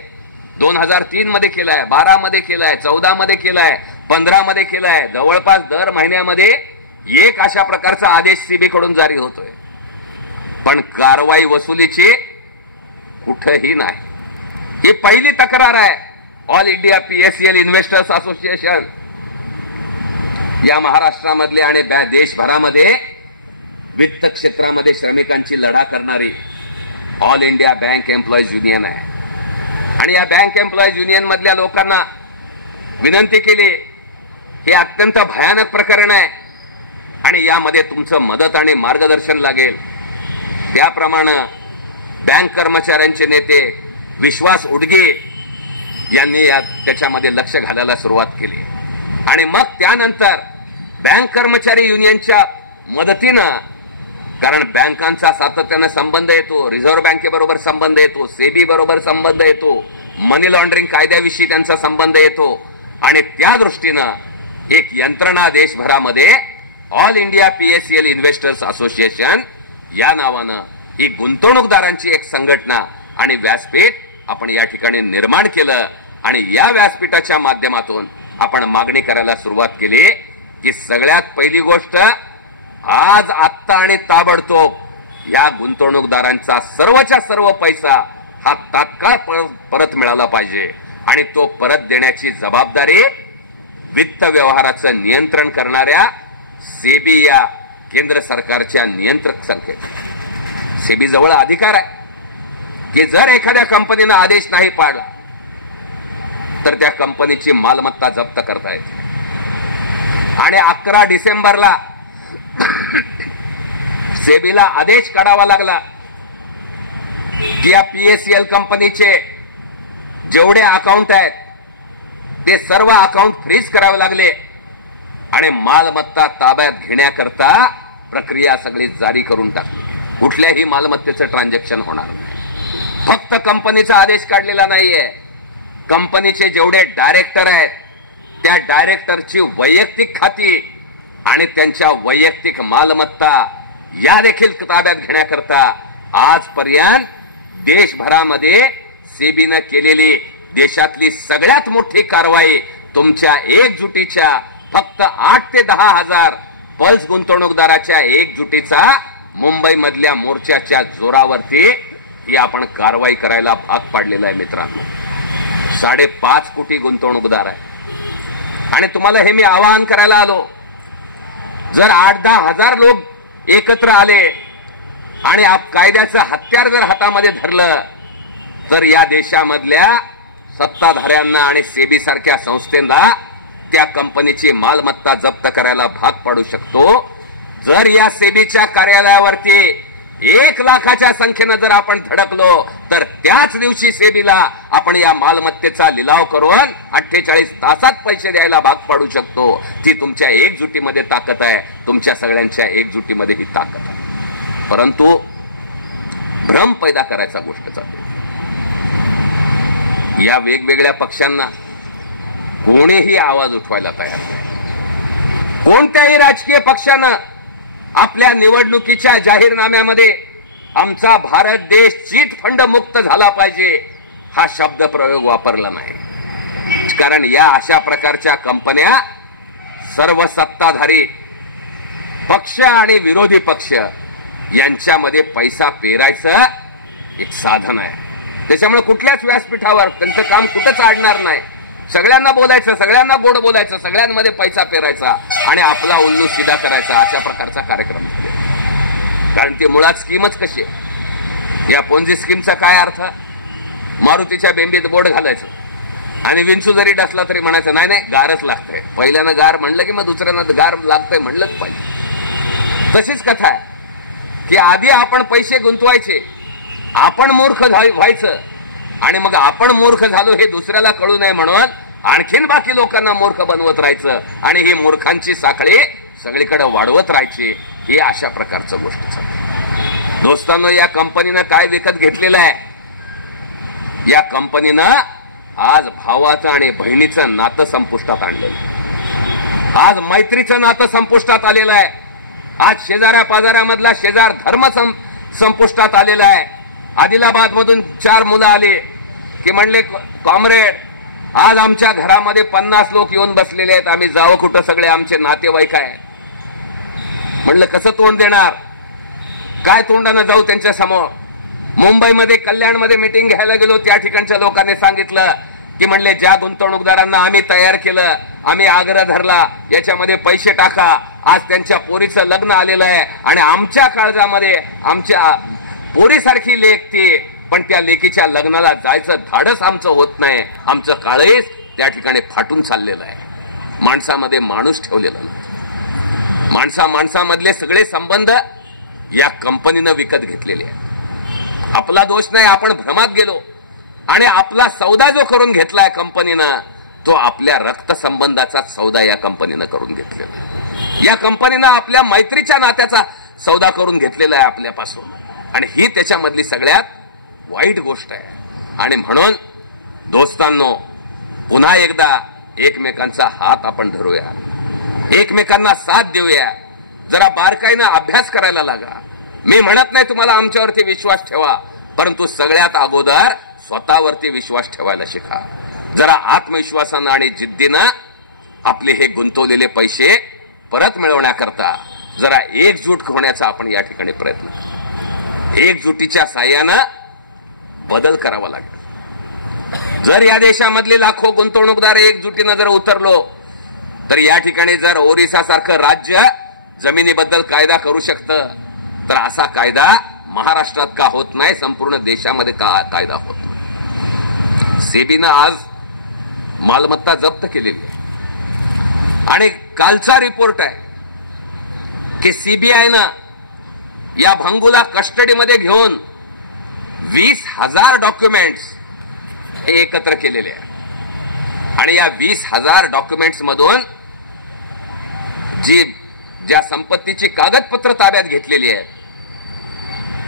2003 मध्ये केलाय, 12 मध्ये केलाय, 14 मध्ये केलाय, 15 मध्ये केलाय. जवळपास दर महिन्यामध्ये एक अशा प्रकारचा आदेश सीबीकडून जारी होतोय. पण कारवाई वसुलीची कुठेही नाही. ही पहिली तक्रार आहे. All India PSL investors association या महाराष्ट्रामधले आणि देशभरामध्ये वित्त क्षेत्रामध्ये श्रमिकांची लढा करणारी all India bank employees union आहे. आणि या बँक एम्प्लॉईज युनियन मधल्या लोकांना विनंती केली, हे अत्यंत भयानक प्रकरण आहे आणि यामध्ये तुमचं मदत आणि मार्गदर्शन लागेल. त्याप्रमाणे बँक कर्मचाऱ्यांचे नेते विश्वास उडगे यांनी त्याच्यामध्ये लक्ष घालायला सुरुवात केली. आणि मग त्यानंतर बँक कर्मचारी युनियनच्या मदतीनं, कारण बँकांचा सातत्यानं संबंध येतो, रिझर्व्ह बँकेबरोबर संबंध येतो, सेबी बरोबर संबंध येतो, मनी लॉन्ड्रिंग कायद्याविषयी त्यांचा संबंध येतो आणि त्या दृष्टीनं एक यंत्रणा देशभरामध्ये all India PSL investors association या नावानं ही गुंतवणूकदारांची एक संघटना आणि व्यासपीठ आपण या ठिकाणी निर्माण केलं. आणि या व्यासपीठाच्या माध्यमातून आपण मागणी करायला सुरुवात केली की सगळ्यात पहिली गोष्ट, आज आत्ता आणि ताबडतोब या गुंतवणूकदारांचा सर्वच्या सर्व पैसा हा तात्काळ परत मिळाला पाहिजे. आणि तो परत देण्याची जबाबदारी वित्त व्यवहाराचं नियंत्रण करणाऱ्या सेबी या केंद्र सरकारच्या नियंत्रक संस्थेत. सेबी जवळ अधिकार आहे की जर एखाद्या कंपनीनं आदेश नाही पाळला तर त्या कंपनीची मालमत्ता जप्त करता येते. आणि 11 डिसेंबरला सेबीला आदेश काढावा लागला की या पीएसएल कंपनीचे जेवढे अकाउंट आहेत ते सर्व अकाउंट फ्रीज करावे लागले आणि मालमत्ता ताब्यात घेण्याकरता प्रक्रिया सगळी जारी करून टाकली. कुठल्याही मालमत्तेचं ट्रान्झॅक्शन होणार नाही. फक्त कंपनीचा आदेश काढलेला नाहीये, कंपनीचे जेवढे डायरेक्टर आहेत त्या डायरेक्टरची वैयक्तिक खाती आणि त्यांच्या वैयक्तिक मालमत्ता या देखील ताब्यात घेण्याकरता आजपर्यंत देशभरामध्ये सेबीनं केलेली देशातली सगळ्यात मोठी कारवाई तुमच्या एकजुटीच्या फक्त 8 ते 10 हजार पल्स गुंतवणूकदाराच्या एकजुटीचा मुंबई मधल्या मोर्चाच्या जोरावरती ही आपण कारवाई करायला भाग पाडलेला आहे मित्रांनो. 5.5 कोटी गुंतवणूकदार आहे आणि तुम्हाला हे मी आवाहन करायला आलो, जर 8-10 हजार लोक एकत्र आले आणि कायद्याचं हत्यार जर हातामध्ये धरलं तर या देशामधल्या सत्ताधाऱ्यांना आणि सेबी सारख्या संस्थेला त्या कंपनीची मालमत्ता जप्त करायला भाग पाडू शकतो. जर या सेबीच्या कार्यालयावरती 1 लाखाच्या संख्येनं जर आपण धडकलो तर त्याच दिवशी सेबीला आपण या मालमत्तेचा लिलाव करून 48 तासात पैसे द्यायला भाग पाडू शकतो. ती तुमच्या एकजुटीमध्ये ताकद आहे, तुमच्या सगळ्यांच्या एकजुटीमध्ये ही ताकद आहे. परंतु भ्रम पैदा करायचा गोष्ट चालली. या वेगवेगळ्या पक्षांना कोणीही आवाज उठवायला तयार नाही. कोणत्याही राजकीय पक्षानं आपल्या निवडणुकीच्या जाहीरनाम्यामध्ये आमचा भारत देश चीट फंड मुक्त झाला पाहिजे हा शब्द प्रयोग वापरला नाही. कारण या अशा प्रकारच्या कंपन्या सर्व सत्ताधारी पक्ष आणि विरोधी पक्ष यांच्यामध्ये पैसा पेरायचं एक साधन आहे. त्याच्यामुळे कुठल्याच व्यासपीठावर त्यांचं काम कुठंच अडणार नाही. सगळ्यांना बोलायचं, सगळ्यांना गोड बोलायचं, सगळ्यांमध्ये पैसा पेरायचा आणि आपला उल्लू सीधा करायचा, अशा प्रकारचा कार्यक्रम. कारण ती मुळात स्कीमच कशी आहे. या पोंजी स्कीमचा काय अर्थ? मारुतीच्या बेंबीत बोट घालायचं आणि विंचू जरी डसला तरी म्हणायचं नाही नाही गारच लागतंय. पहिल्यानं गार म्हणलं की मग दुसऱ्यानं गार लागतंय म्हणलंच पाहिजे. तशीच कथा आहे की आधी आपण पैसे गुंतवायचे, आपण मूर्ख व्हायचं आणि मग आपण मूर्ख झालो हे दुसऱ्याला कळू नये म्हणून आणखीन बाकी लोकांना मूर्ख बनवत राहायचं आणि ही मूर्खांची साखळी सगळीकडे वाढवत राहायची. ही अशा प्रकारचं गोष्ट चालते. दोस्तांनो, या कंपनीनं काय विकत घेतलेलं आहे? या कंपनीनं आज भावाचं आणि बहिणीचं नातं संपुष्टात आणलेलं, आज मैत्रीचं नातं संपुष्टात आलेलं आहे. आज शेजाऱ्या पाजाऱ्यामधला शेजार धर्म संपुष्टात आलेला आहे. आदिलाबाद मधून 4 मुलं आले की म्हणले कॉम्रेड आज आमच्या घरामध्ये 50 लोक येऊन बसलेले आहेत, आम्ही जावं कुठं, सगळे आमचे नातेवाईक आहेत. म्हणलं कसं तोंड देणार, काय तोंडानं जाऊ त्यांच्या समोर. मुंबईमध्ये कल्याणमध्ये मीटिंग घ्यायला गेलो, त्या ठिकाणच्या लोकांनी सांगितलं की म्हणले ज्या गुंतवणूकदारांना आम्ही तयार केलं, आम्ही आग्रह धरला याच्यामध्ये पैसे टाका, आज त्यांच्या पोरीचं लग्न आलेलं आहे आणि आमच्या काळजामध्ये आमच्या पोरीसारखी लेक ती, पण त्या लेकीच्या लग्नाला जायचं धाडस आमचं होत नाही. आमचं काळीच त्या ठिकाणी फाटून चाललेलं आहे. माणसामध्ये माणूस ठेवलेला नाही. माणसामधले सगळे संबंध या कंपनीनं विकत घेतलेले आहे. आपला दोष नाही, आपण भ्रमात गेलो आणि आपला सौदा जो करून घेतलाय कंपनीनं तो आपल्या रक्तसंबंधाचा सौदा या कंपनीनं करून घेतलेला आहे. या कंपनीनं आपल्या मैत्रीच्या नात्याचा सौदा करून घेतलेला आहे आपल्यापासून आणि ही त्याच्यामधली सगळ्यात वाईट गोष्ट आहे. आणि म्हणून दोस्तांनो, पुन्हा एकदा एकमेकांचा हात आपण धरूया, एकमेकांना साथ देऊया, जरा बारकाईनं अभ्यास करायला लागा. मी म्हणत नाही तुम्हाला आमच्यावरती विश्वास ठेवा, परंतु सगळ्यात अगोदर स्वतःवरती विश्वास ठेवायला शिका. जरा आत्मविश्वासानं आणि जिद्दीनं आपले हे गुंतवलेले पैसे परत मिळवण्याकरता जरा एकजूट होण्याचा आपण या ठिकाणी प्रयत्न करू. एकजुटीच्या साह्यानं बदल करावा लागेल. जर या देशामधले लाखो गुंतवणूकदार एकजुटीनं जर उतरलो तर या ठिकाणी जर ओरिसा सारखं राज्य जमिनीबद्दल कायदा करू शकतं तर असा कायदा महाराष्ट्रात का होत नाही, संपूर्ण देशामध्ये का कायदा होत नाही. सेबीनं आज मालमत्ता जप्त केलेली आहे आणि कालचा रिपोर्ट आहे की सीबीआयनं या भंगूला कस्टडीमध्ये घेऊन 20,000 डॉक्युमेंट्स एकत्र केलेले आहे आणि या 20,000 डॉक्युमेंट्स मधून ज्या संपत्तीची कागदपत्र ताब्यात घेतलेली आहेत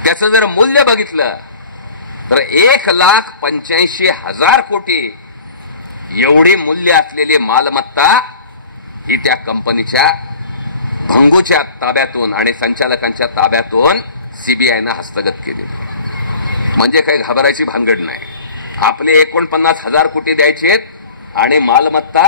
त्याचं जर मूल्य बघितलं तर 1,85,000 कोटी एवढी मूल्य असलेली मालमत्ता ही त्या कंपनीच्या भंगूच्या ताब्यातून आणि संचालकांच्या ताब्यातून सीबीआयनं हस्तगत केलेली. म्हणजे काही घाबरायची भानगड नाही. आपले 49,000 कोटी द्यायचे आणि मालमत्ता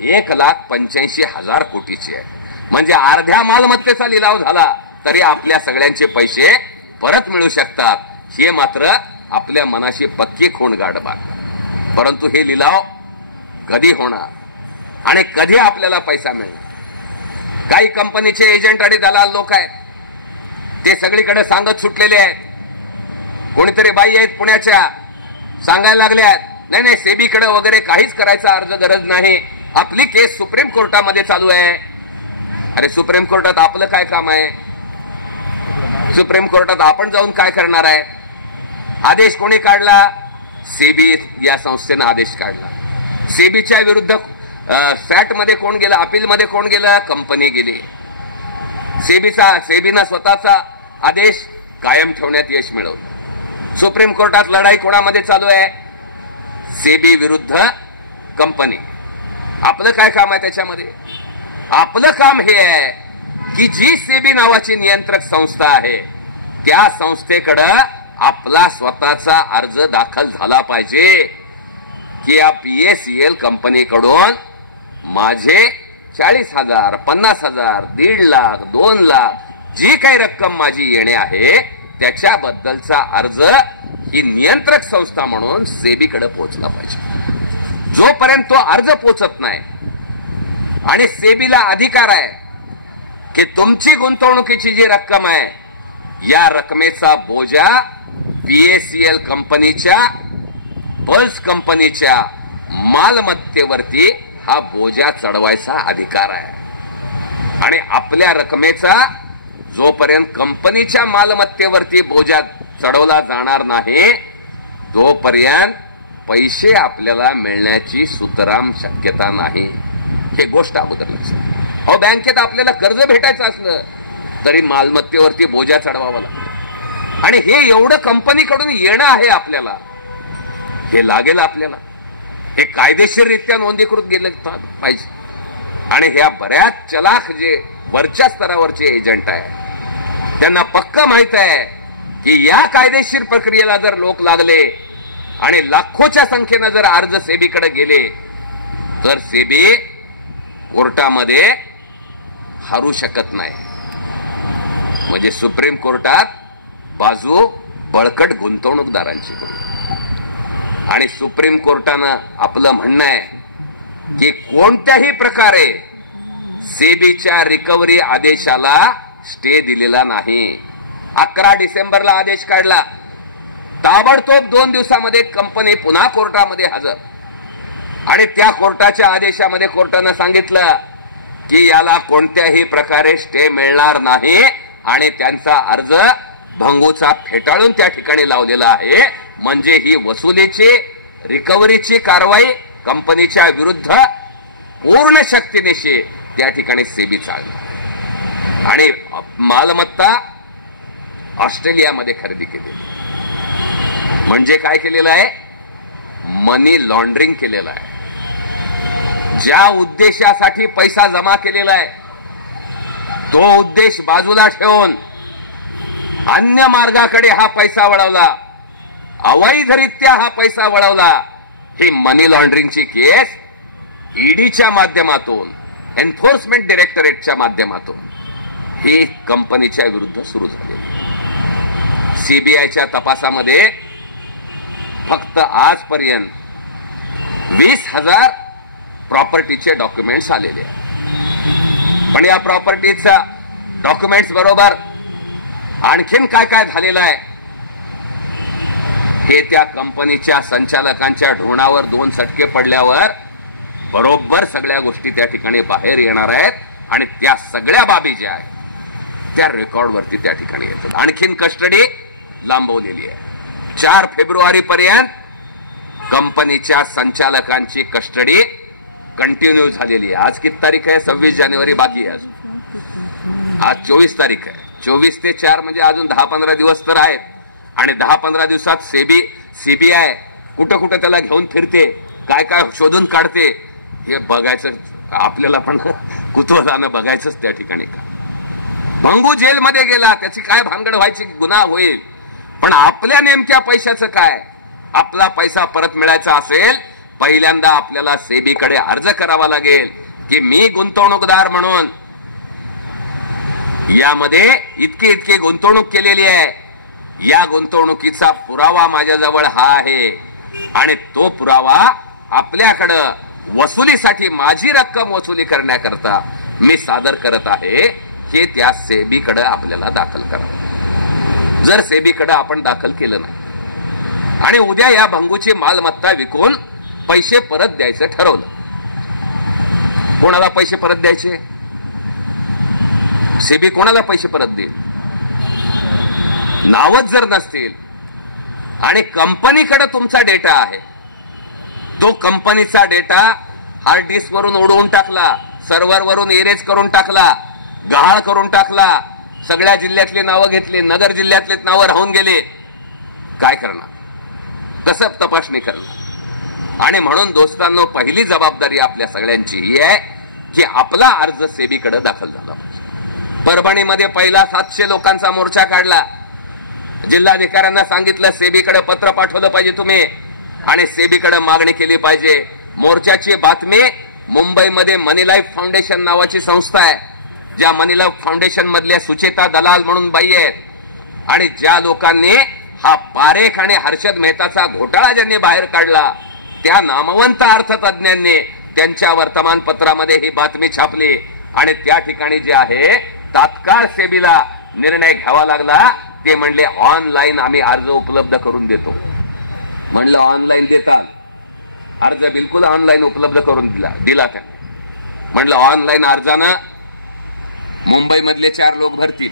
1,85,000 कोटीची आहे. म्हणजे अर्ध्या मालमत्तेचा लिलाव झाला तरी आपल्या सगळ्यांचे पैसे परत मिळू शकतात. हे मात्र आपल्या मनाशी पक्की खूण गाठ बांधणार. परंतु हे लिलाव कधी होणार आणि कधी आपल्याला पैसा मिळणार? काही कंपनीचे एजंट आणि दलाल लोक आहेत, ते सगळीकडे सांगत सुटलेले आहेत. कोणीतरी बाई आहेत पुण्याच्या, सांगायला लागल्या आहेत, नाही नाही सेबीकडे वगैरे काहीच करायचा अर्ज गरज नाही, आपली केस सुप्रीम कोर्टामध्ये चालू आहे. अरे सुप्रीम कोर्टात आपलं काय काम आहे? सुप्रीम कोर्टात आपण जाऊन काय करणार आहे? आदेश कोणी काढला? सेबी या संस्थेनं आदेश काढला. सेबीच्या विरुद्ध सॅट मध्ये कोण गेलं? अपील मध्ये कोण गेलं? कंपनी गेली. सेबीनं स्वतःचा आदेश कायम ठेवण्यात यश मिळवलं. सुप्रीम कोर्टात लढाई कोणामध्ये चालू आहे? सेबी विरुद्ध कंपनी. आपलं काय काम आहे त्याच्यामध्ये? आपलं काम हे आहे की जी सेबी नावाची नियंत्रक संस्था आहे त्या संस्थेकडं आपला स्वतःचा अर्ज दाखल झाला पाहिजे की या पीएसीएल कंपनीकडून माझे 40,000, 50,000, 1,50,000, 2,00,000 जी काही रक्कम माझी येणे आहे त्याच्याबद्दलचा अर्ज ही नियंत्रक संस्था म्हणून सेबीकडे पोहोचला पाहिजे. जोपर्यंत तो अर्ज पोहोचत नाही आणि सेबीला अधिकार आहे की तुमची गुंतवणुकीची जी रक्कम आहे या रकमेचा बोजा पीएसीएल कंपनीच्या, पल्स कंपनीच्या मालमत्तेवरती हा बोजा चढवायचा अधिकार आहे. आणि आपल्या रकमेचा जोपर्यंत कंपनीच्या मालमत्तेवरती बोजा चढवला जाणार नाही तोपर्यंत पैसे आपल्याला मिळण्याची सुतराम शक्यता नाही. हे गोष्ट अगोदर लक्षात. अहो बँकेत आपल्याला कर्ज भेटायचं असलं तरी मालमत्तेवरती बोजा चढवावा लागतो आणि हे एवढं कंपनीकडून येणं आहे आपल्याला, हे लागेल आपल्याला. हे कायदेशीररित्या नोंदीकृत गेलं पाहिजे. आणि ह्या बऱ्याच चलाख जे वरच्या स्तरावरचे एजंट आहे त्यांना पक्क माहित आहे की या कायदेशीर प्रक्रियेला जर लोक लागले आणि लाखोच्या संख्येनं जर अर्ज सेबीकडे गेले तर सेबी कोर्टामध्ये हरू शकत नाही. म्हणजे सुप्रीम कोर्टात बाजू बळकट गुंतवणूकदारांची होईल. आणि सुप्रीम कोर्टानं आपलं म्हणणं आहे की कोणत्याही प्रकारे सेबीच्या रिकव्हरी आदेशाला स्टे दिलेला नाही. 11 डिसेंबरला आदेश काढला, ताबडतोब 2 दिवसामध्ये कंपनी पुन्हा कोर्टामध्ये हजर. आणि त्या कोर्टाच्या आदेशामध्ये कोर्टानं सांगितलं की याला कोणत्याही प्रकारे स्टे मिळणार नाही आणि त्यांचा अर्ज भंगूचा फेटाळून त्या ठिकाणी लावलेला आहे. म्हणजे ही वसुलीची, रिकव्हरीची कारवाई कंपनीच्या विरुद्ध पूर्ण शक्तीनिशी त्या ठिकाणी सेबी चालणार. आणि मालमत्ता ऑस्ट्रेलियामध्ये खरेदी केली. म्हणजे काय केलेलं आहे? मनी लॉन्ड्रिंग केलेलं आहे. ज्या उद्देशासाठी पैसा जमा केलेला आहे तो उद्देश बाजूला ठेवून अन्य मार्गाकडे हा पैसा वळवला, अवैधरित्या हा पैसा वळवला. ही मनी लॉन्ड्रिंगची केस ईडीच्या माध्यमातून, एन्फोर्समेंट डायरेक्टरेटच्या माध्यमातून ही कंपनीच्या विरुद्ध सुरू झालेली. सीबीआयच्या तपासामध्ये फक्त आजपर्यंत 20,000 प्रॉपर्टीचे डॉक्युमेंट्स आलेले आहेत. पण या प्रॉपर्टीच्या डॉक्युमेंट्स बरोबर आणखीन काय काय झालेलं आहे हे त्या कंपनीच्या संचालकांच्या ढोणावर 2 चटके पडल्यावर बरोबर सगळ्या गोष्टी त्या ठिकाणी बाहेर येणार आहेत. आणि त्या सगळ्या बाबी ज्या आहेत त्या रेकॉर्डवरती त्या ठिकाणी येतात. आणखीन कस्टडी लांबवलेली आहे. 4 फेब्रुवारी पर्यंत कंपनीच्या संचालकांची कस्टडी कंटिन्यू झालेली आहे. आज किती तारीख आहे? 26 जानेवारी बाकी आहे. आज 24 तारीख आहे. 24 ते 4 म्हणजे अजून 10-15 दिवस तर आहेत. आणि 10-15 दिवसात सीबीआय कुठं कुठं त्याला घेऊन फिरते, काय काय शोधून काढते हे बघायचं आपल्याला पण कुतूहलानं बघायचंच त्या ठिकाणी का. भंगू जेलमध्ये गेला, त्याची काय भानगड व्हायची, गुन्हा होईल, पण आपल्या नेमक्या पैशाचं काय. आपला पैसा परत मिळायचा असेल, पहिल्यांदा आपल्याला सेबीकडे अर्ज करावा लागेल की मी गुंतवणूकदार म्हणून यामध्ये इतकी गुंतवणूक केलेली आहे, या गुंतवणुकीचा पुरावा माझ्याजवळ हा आहे आणि तो पुरावा आपल्याकडं वसुलीसाठी, माझी रक्कम वसुली करण्याकरता मी सादर करत आहे, हे त्या सेबीकडे आपल्याला दाखल करावं. जर सेबीकडे आपण दाखल केलं नाही आणि उद्या या भंगूची मालमत्ता विकून पैसे परत द्यायचं ठरवलं, कोणाला पैसे परत द्यायचे? सेबी कोणाला पैसे परत देईल? नावच जर नसतील आणि कंपनीकडे तुमचा डेटा आहे, तो कंपनीचा डेटा हार्ड डिस्क वरून उडवून टाकला, सर्व्हर वरून इरेज करून टाकला, गहाळ करून टाकला, सगळ्या जिल्ह्यातली नावं घेतली, नगर जिल्ह्यातले नावं राहून गेले, काय करणार? कसं तपासणी करणार? आणि म्हणून दोस्तांनो, पहिली जबाबदारी आपल्या सगळ्यांची ही आहे की आपला अर्ज सेबीकडे दाखल झाला पाहिजे. परभणीमध्ये पहिला 700 लोकांचा मोर्चा काढला. जिल्हाधिकाऱ्यांना सांगितलं सेबीकडे पत्र पाठवलं पाहिजे तुम्ही आणि सेबीकडे मागणी केली पाहिजे. मोर्चाची बातमी, मुंबईमध्ये मनी लाईफ फाउंडेशन नावाची संस्था आहे, ज्या मनी लाईफ फाउंडेशन मधल्या सुचेता दलाल म्हणून बाई आहेत आणि ज्या लोकांनी हा पारेख आणि हर्षद मेहताचा घोटाळा ज्यांनी बाहेर काढला, त्या नामवंत अर्थतज्ञांनी त्यांच्या वर्तमानपत्रामध्ये ही बातमी छापली आणि त्या ठिकाणी जे आहे तात्काळ सेबीला निर्णय घ्यावा लागला. ते म्हणले ऑनलाईन आम्ही अर्ज उपलब्ध करून देतो. म्हणलं ऑनलाईन देतात, अर्ज बिलकुल ऑनलाईन उपलब्ध करून दिला त्यांनी. म्हणलं ऑनलाईन अर्जानं मुंबईमधले 4 लोक भरतील,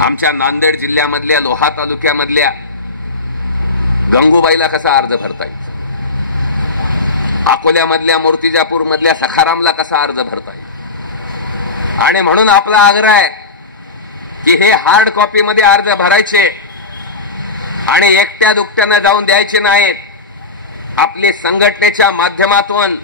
आमच्या नांदेड जिल्ह्यामधल्या लोहा तालुक्यामधल्या गंगूबाईला कसा अर्ज भरता येईल, अकोल्यामधल्या मूर्तिजापूर मधल्या सखारामला कसा अर्ज भरता येईल. आणि म्हणून आपला आग्रह आहे की हे हार्ड कॉपी मध्ये अर्ज भरायचे आणि एकट्या दुकट्यानं जाऊन द्यायचे नाहीत. आपली संघटनेच्या माध्यमातून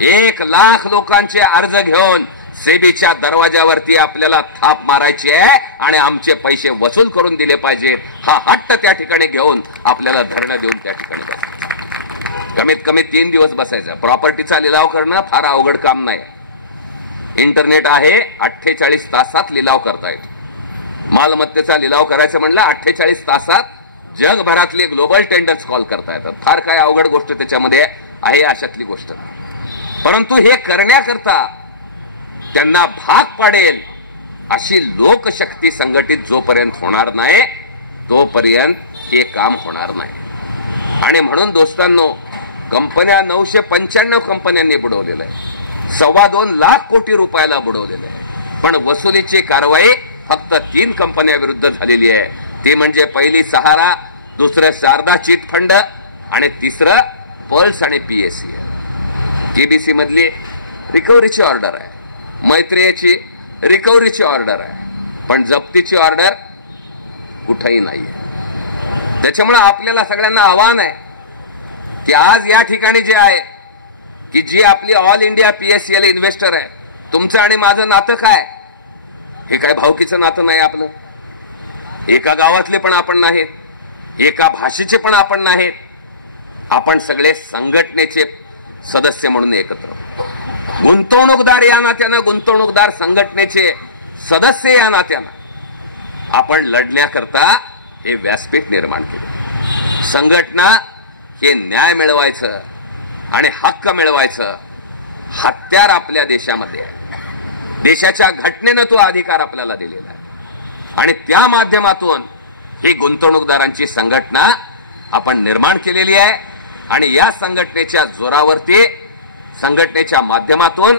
1 लाख लोकांचे अर्ज घेऊन सेबीच्या दरवाजावरती आपल्याला थाप मारायची आहे आणि आमचे पैसे वसूल करून दिले पाहिजेत. हा हट्ट त्या ठिकाणी घेऊन आपल्याला धरणं देऊन त्या ठिकाणी बसायचं. कमीत कमी 3 दिवस बसायचं. प्रॉपर्टीचा लिलाव करणं फार अवघड काम नाही. इंटरनेट आहे, 48 तासात लिलाव करता येतो. मालमत्तेचा लिलाव करायचं म्हणलं 48 तासात जगभरातले ग्लोबल टेंडर्स कॉल करता येतात. फार काय अवघड गोष्ट त्याच्यामध्ये आहे अशातली गोष्ट. परंतु हे करण्याकरता त्यांना भाग पाडेल अशी लोकशक्ती संघटित जोपर्यंत होणार नाही तोपर्यंत हे काम होणार नाही. आणि म्हणून दोस्तांनो, कंपन्या 995 कंपन्यांनी बुडवलेलं आहे, 2.25 लाख कोटी रुपयाला बुडवलेलं आहे. पण वसुलीची कारवाई फक्त 3 कंपन्या विरुद्ध झालेली आहे. ती म्हणजे पहिली सहारा, दुसरं शारदा चिट फंड आणि तिसरं पल्स आणि पीएससी. केबीसी मधली रिकव्हरीची ऑर्डर आहे, मैत्रेयची रिकव्हरीची ऑर्डर आहे, पण जप्तीची ऑर्डर कुठेही नाहीये. त्याच्यामुळे आपल्याला सगळ्यांना आव्हान आहे की आज या ठिकाणी जे आहे की जी आपली ऑल इंडिया पीएससीएल इन्व्हेस्टर आहे, तुमचं आणि माझं नातं काय? हे काय भावकीचं नातं नाही आपलं. एका गावातले पण आपण नाहीत, एका भाषेचे पण आपण नाहीत. आपण सगळे संघटनेचे सदस्य म्हणून एकत्र, गुंतवणूकदार या नात्यानं, गुंतवणूकदार संघटनेचे सदस्य या नात्यानं आपण लढण्याकरता हे व्यासपीठ निर्माण केले. संघटना हे न्याय मिळवायचं आणि हक्क मिळवायचं हत्यार आपल्या देशामध्ये आहे. देशाच्या घटनेनं तो अधिकार आपल्याला दिलेला आहे आणि त्या माध्यमातून ही गुंतवणूकदारांची संघटना आपण निर्माण केलेली आहे. आणि या संघटनेच्या जोरावरती, संघटनेच्या माध्यमातून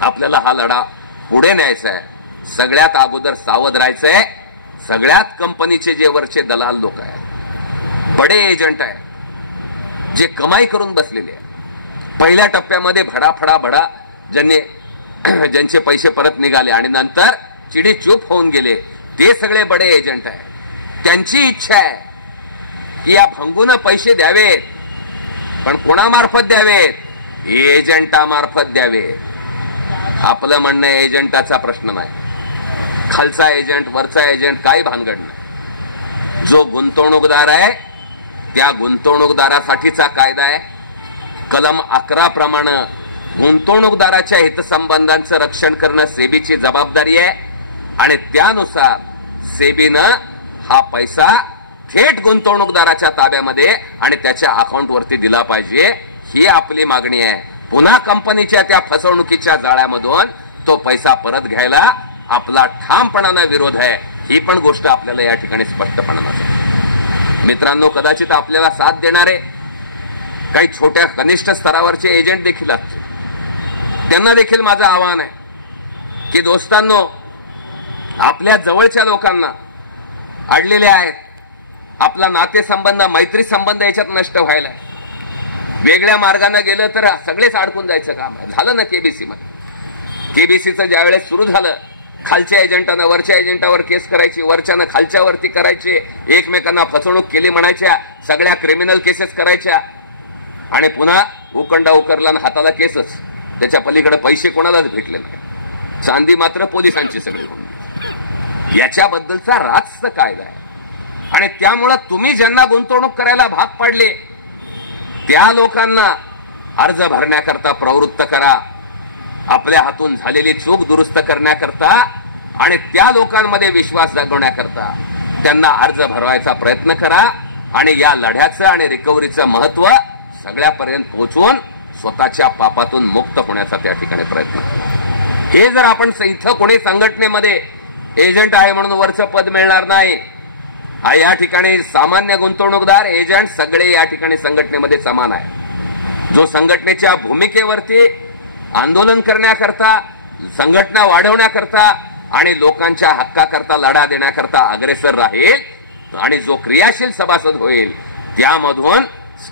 आपल्याला हा लढा पुढे न्यायचा आहे. सगळ्यात अगोदर सावध राहायचंय. सगळ्यात कंपनीचे जे वरचे दलाल लोक आहेत, बडे एजंट आहेत, जे कमाई करून बसलेले आहेत, पहिल्या टप्प्यामध्ये भडा ज्यांचे पैसे परत निघाले आणि नंतर चिडी चूप होऊन गेले, ते सगळे बडे एजंट आहेत. त्यांची इच्छा आहे की या भंगून पैसे द्यावेत, पण कोणामार्फत द्यावेत? एजंटामार्फत द्यावेत. आपलं म्हणणं एजंटाचा प्रश्न नाही, खालचा एजंट वरचा एजंट काही भानगड नाही. जो गुंतवणूकदार आहे त्या गुंतवणूकदारासाठीचा कायदा आहे. कलम 11 प्रमाणे गुंतवणूकदाराच्या हितसंबंधांचं रक्षण करणं सेबीची जबाबदारी आहे आणि त्यानुसार सेबीनं हा पैसा थेट गुंतवणूकदाराच्या ताब्यामध्ये आणि त्याच्या अकाउंटवरती दिला पाहिजे, ही आपली मागणी आहे. पुन्हा कंपनीच्या त्या फसवणुकीच्या जाळ्यामधून तो पैसा परत घ्यायला आपला ठामपणानं विरोध आहे. ही पण गोष्ट आपल्याला या ठिकाणी स्पष्टपणानं सांगतो. मित्रांनो, कदाचित आपल्याला साथ देणारे काही छोट्या कनिष्ठ स्तरावरचे एजंट देखील असतील. त्यांना देखील माझं आवाहन आहे की दोस्तांनो, आपल्या जवळच्या लोकांना अडलेले आहेत, आपला नातेसंबंध मैत्री संबंध याच्यात नष्ट व्हायला आहे. वेगळ्या मार्गाने गेलं तर सगळेच अडकून जायचं काम आहे. झालं ना केबीसी मध्ये. केबीसीचं ज्या वेळेस सुरू झालं, खालच्या एजंटानं वरच्या एजंटावर केस करायची, वरच्यानं खालच्यावरती करायचे, एकमेकांना फसवणूक केली म्हणायच्या, सगळ्या क्रिमिनल केसेस करायच्या आणि पुन्हा उकंडा उकरला आणि हाताला केसच. त्याच्या पलीकडे पैसे कोणालाच भेटले नाही. चांदी मात्र पोलिसांची सगळी होऊन गेली. याच्याबद्दलचा रास्त कायदा आहे आणि त्यामुळं तुम्ही ज्यांना गुंतवणूक करायला भाग पाडले त्या लोकांना अर्ज भरण्याकरता प्रवृत्त करा, आपल्या हातून झालेली चूक दुरुस्त करण्याकरता आणि त्या लोकांमध्ये विश्वास जागवण्याकरता त्यांना अर्ज भरवायचा प्रयत्न करा आणि या लढ्याचं आणि रिकव्हरीचं महत्व सगळ्यापर्यंत पोहोचवून स्वतःच्या पापातून मुक्त होण्याचा त्या ठिकाणी प्रयत्न करा. हे जर आपण इथं कोणी संघटनेमध्ये एजंट आहे म्हणून वरचं पद मिळणार नाही. या ठिकाणी सामान्य गुंतवणूकदार एजंट सगळे या ठिकाणी संघटनेमध्ये समान आहे. जो संघटनेच्या भूमिकेवरती आंदोलन करण्याकरता, संघटना वाढवण्याकरता आणि लोकांच्या हक्काकरता लढा देण्याकरता अग्रेसर राहील आणि जो क्रियाशील सभासद होईल त्यामधून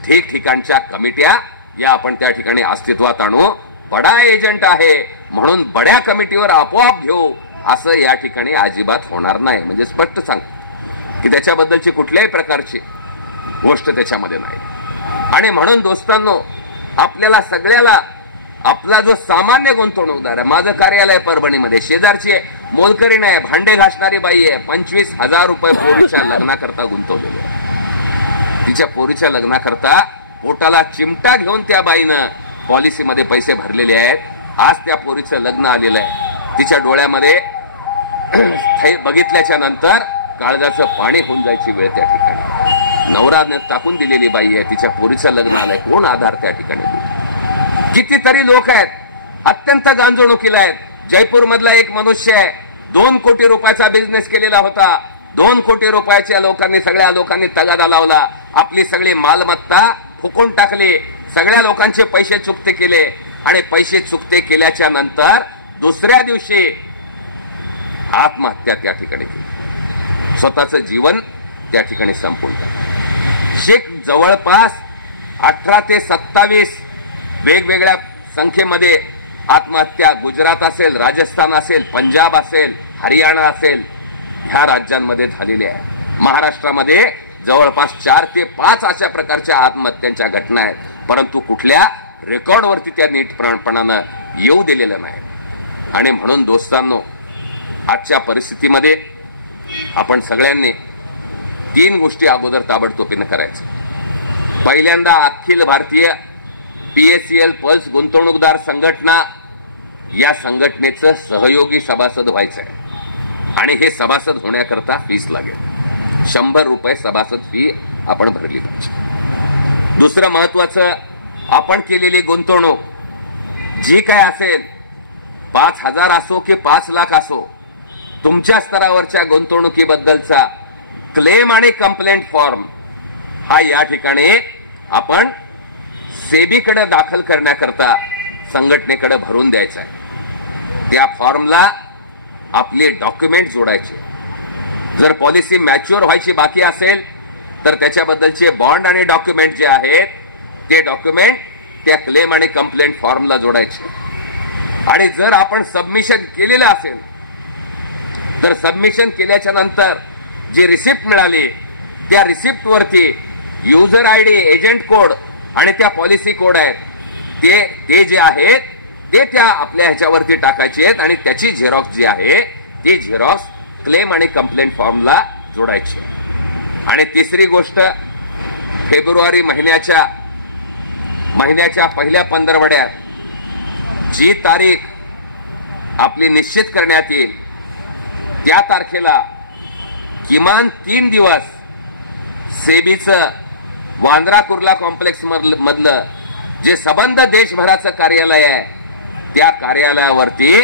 ठिकठिकाणच्या कमिट्या या आपण त्या ठिकाणी अस्तित्वात आणू. बडा एजंट आहे म्हणून बड्या कमिटीवर आपोआप घेऊ असं या ठिकाणी अजिबात होणार नाही. म्हणजे स्पष्ट सांग की त्याच्याबद्दलची कुठल्याही प्रकारची गोष्ट त्याच्यामध्ये नाही. आणि म्हणून दोस्तांनो, आपल्याला सगळ्याला आपला जो सामान्य गुंतवणूकदार आहे, माझं कार्यालय परभणीमध्ये, शेजारची मोलकरीण आहे, भांडे घासणारी बाई आहे, 25,000 रुपये पोरीच्या लग्नाकरता गुंतवलेले आहे. तिच्या पोरीच्या लग्नाकरता पोटाला चिमटा घेऊन त्या बाईनं पॉलिसीमध्ये पैसे भरलेले आहेत. आज त्या पोरीचं लग्न आलेलं आहे. तिच्या डोळ्यामध्ये बघितल्याच्या नंतर काळजाचं पाणी होऊन जायची वेळ त्या ठिकाणी. नवराने टाकून दिलेली बाई आहे, तिच्या पोरीचं लग्न आलंय, कोण आधार त्या ठिकाणी देईल? कितीतरी लोक आहेत अत्यंत गांजवणुकीला आहेत. जयपूर मधला एक मनुष्य आहे, 2 कोटी रुपयाचा बिझनेस केलेला होता. 2 कोटी रुपयाच्या लोकांनी, सगळ्या लोकांनी तगादा लावला, आपली सगळी मालमत्ता फुकून टाकली, सगळ्या लोकांचे पैसे चुकते केले आणि पैसे चुकते केल्याच्या नंतर दुसऱ्या दिवशी आत्महत्या त्या ठिकाणी केली, स्वतःचं जीवन त्या ठिकाणी संपून टाकलं. जवळपास 18 ते 27 वेगवेगळ्या संख्येमध्ये आत्महत्या गुजरात असेल, राजस्थान असेल, पंजाब असेल, हरियाणा असेल, ह्या राज्यांमध्ये झालेल्या आहे. महाराष्ट्रामध्ये जवळपास 4 ते 5 अशा प्रकारच्या आत्महत्यांच्या घटना आहेत, परंतु कुठल्या रेकॉर्डवरती त्या नीटपणानं येऊ दिलेलं नाही. आणि म्हणून दोस्तांनो, आजच्या परिस्थितीमध्ये आपण सगळ्यांनी 3 गोष्टी अगोदर ताबडतोबीनं करायचं. पहिल्यांदा अखिल भारतीय PACL पल्स गुंतवणूकदार संघटना या संघटनेचं सहयोगी सभासद व्हायचं आहे आणि हे सभासद होण्याकरता फीस लागेल. 100 रुपये सभासद फी आपण भरली पाहिजे. दुसरं महत्वाचं, आपण केलेली गुंतवणूक जी काय असेल, 5,000 असो की 5 लाख असो, तुमच्या स्तरावरच्या गुंतवणुकीबद्दलचा क्लेम आणि कंप्लेंट फॉर्म हा या ठिकाणी आपण सेबीकडे दाखल करण्याकरता संघटनेकडे भरून द्यायचा आहे. त्या फॉर्मला आपले डॉक्युमेंट जोडायचे. जर पॉलिसी मॅच्युअर व्हायची बाकी असेल तर त्याच्याबद्दलचे बॉन्ड आणि डॉक्युमेंट जे आहेत ते डॉक्युमेंट त्या क्लेम आणि कंप्लेंट फॉर्मला जोडायचे. आणि जर आपण सबमिशन केलेलं असेल तर सबमिशन केल्याच्या नंतर जी रिसिप्ट मिळाली त्या रिसिप्ट वरती युजर ID, एजंट कोड आणि त्या पॉलिसी कोड आहेत ते जे आहेत ते त्या आपल्या ह्याच्यावरती टाकायचे आहेत आणि त्याची झेरॉक्स जी आहे ती झेरॉक्स क्लेम आणि कंप्लेंट फॉर्मला जोडायची. आणि तिसरी गोष्ट, फेब्रुवारी महिन्याच्या पहिल्या 15 वड्यात जी तारीख आपली निश्चित करण्यात येईल त्या तारखेला किमान 3 दिवस सेबीचं वांद्रा कुर्ला कॉम्प्लेक्स मधलं जे सबंध देशभराचं कार्यालय आहे त्या कार्यालयावरती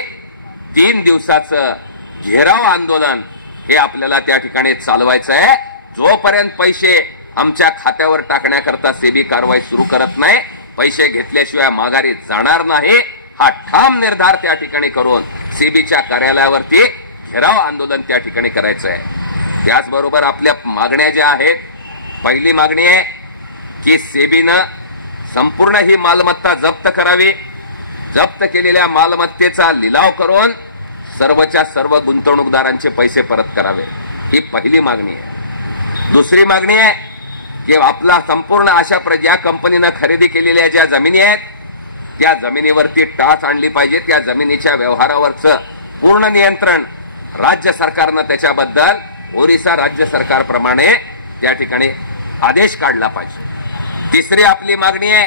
3 दिवसाचं घेराव आंदोलन हे आपल्याला त्या ठिकाणी चालवायचं आहे. जोपर्यंत पैसे आमच्या खात्यावर टाकण्याकरता सेबी कारवाई सुरू करत नाही, पैसे घेतल्याशिवाय माघारी जाणार नाही, हा ठाम निर्धार त्या ठिकाणी करून सेबीच्या कार्यालयावरती घेराव आंदोलन त्या ठिकाणी करायचं आहे. त्याचबरोबर आपल्या मागण्या ज्या आहेत, पहिली मागणी आहे की सेबीनं संपूर्ण ही मालमत्ता जप्त करावी. जप्त केलेल्या मालमत्तेचा लिलाव करून सर्वच्या सर्व गुंतवणूकदारांचे पैसे परत करावे, ही पहिली मागणी आहे. दुसरी मागणी आहे की आपला संपूर्ण अशा ज्या कंपनीनं खरेदी केलेल्या ज्या जमिनी आहेत त्या जमिनीवरती टाच आणली पाहिजे. त्या जमिनीच्या व्यवहारावरचं पूर्ण नियंत्रण राज्य सरकारनं त्याच्याबद्दल ओरिसा राज्य सरकारप्रमाणे त्या ठिकाणी आदेश काढला पाहिजे. तिसरी आपली मागणी आहे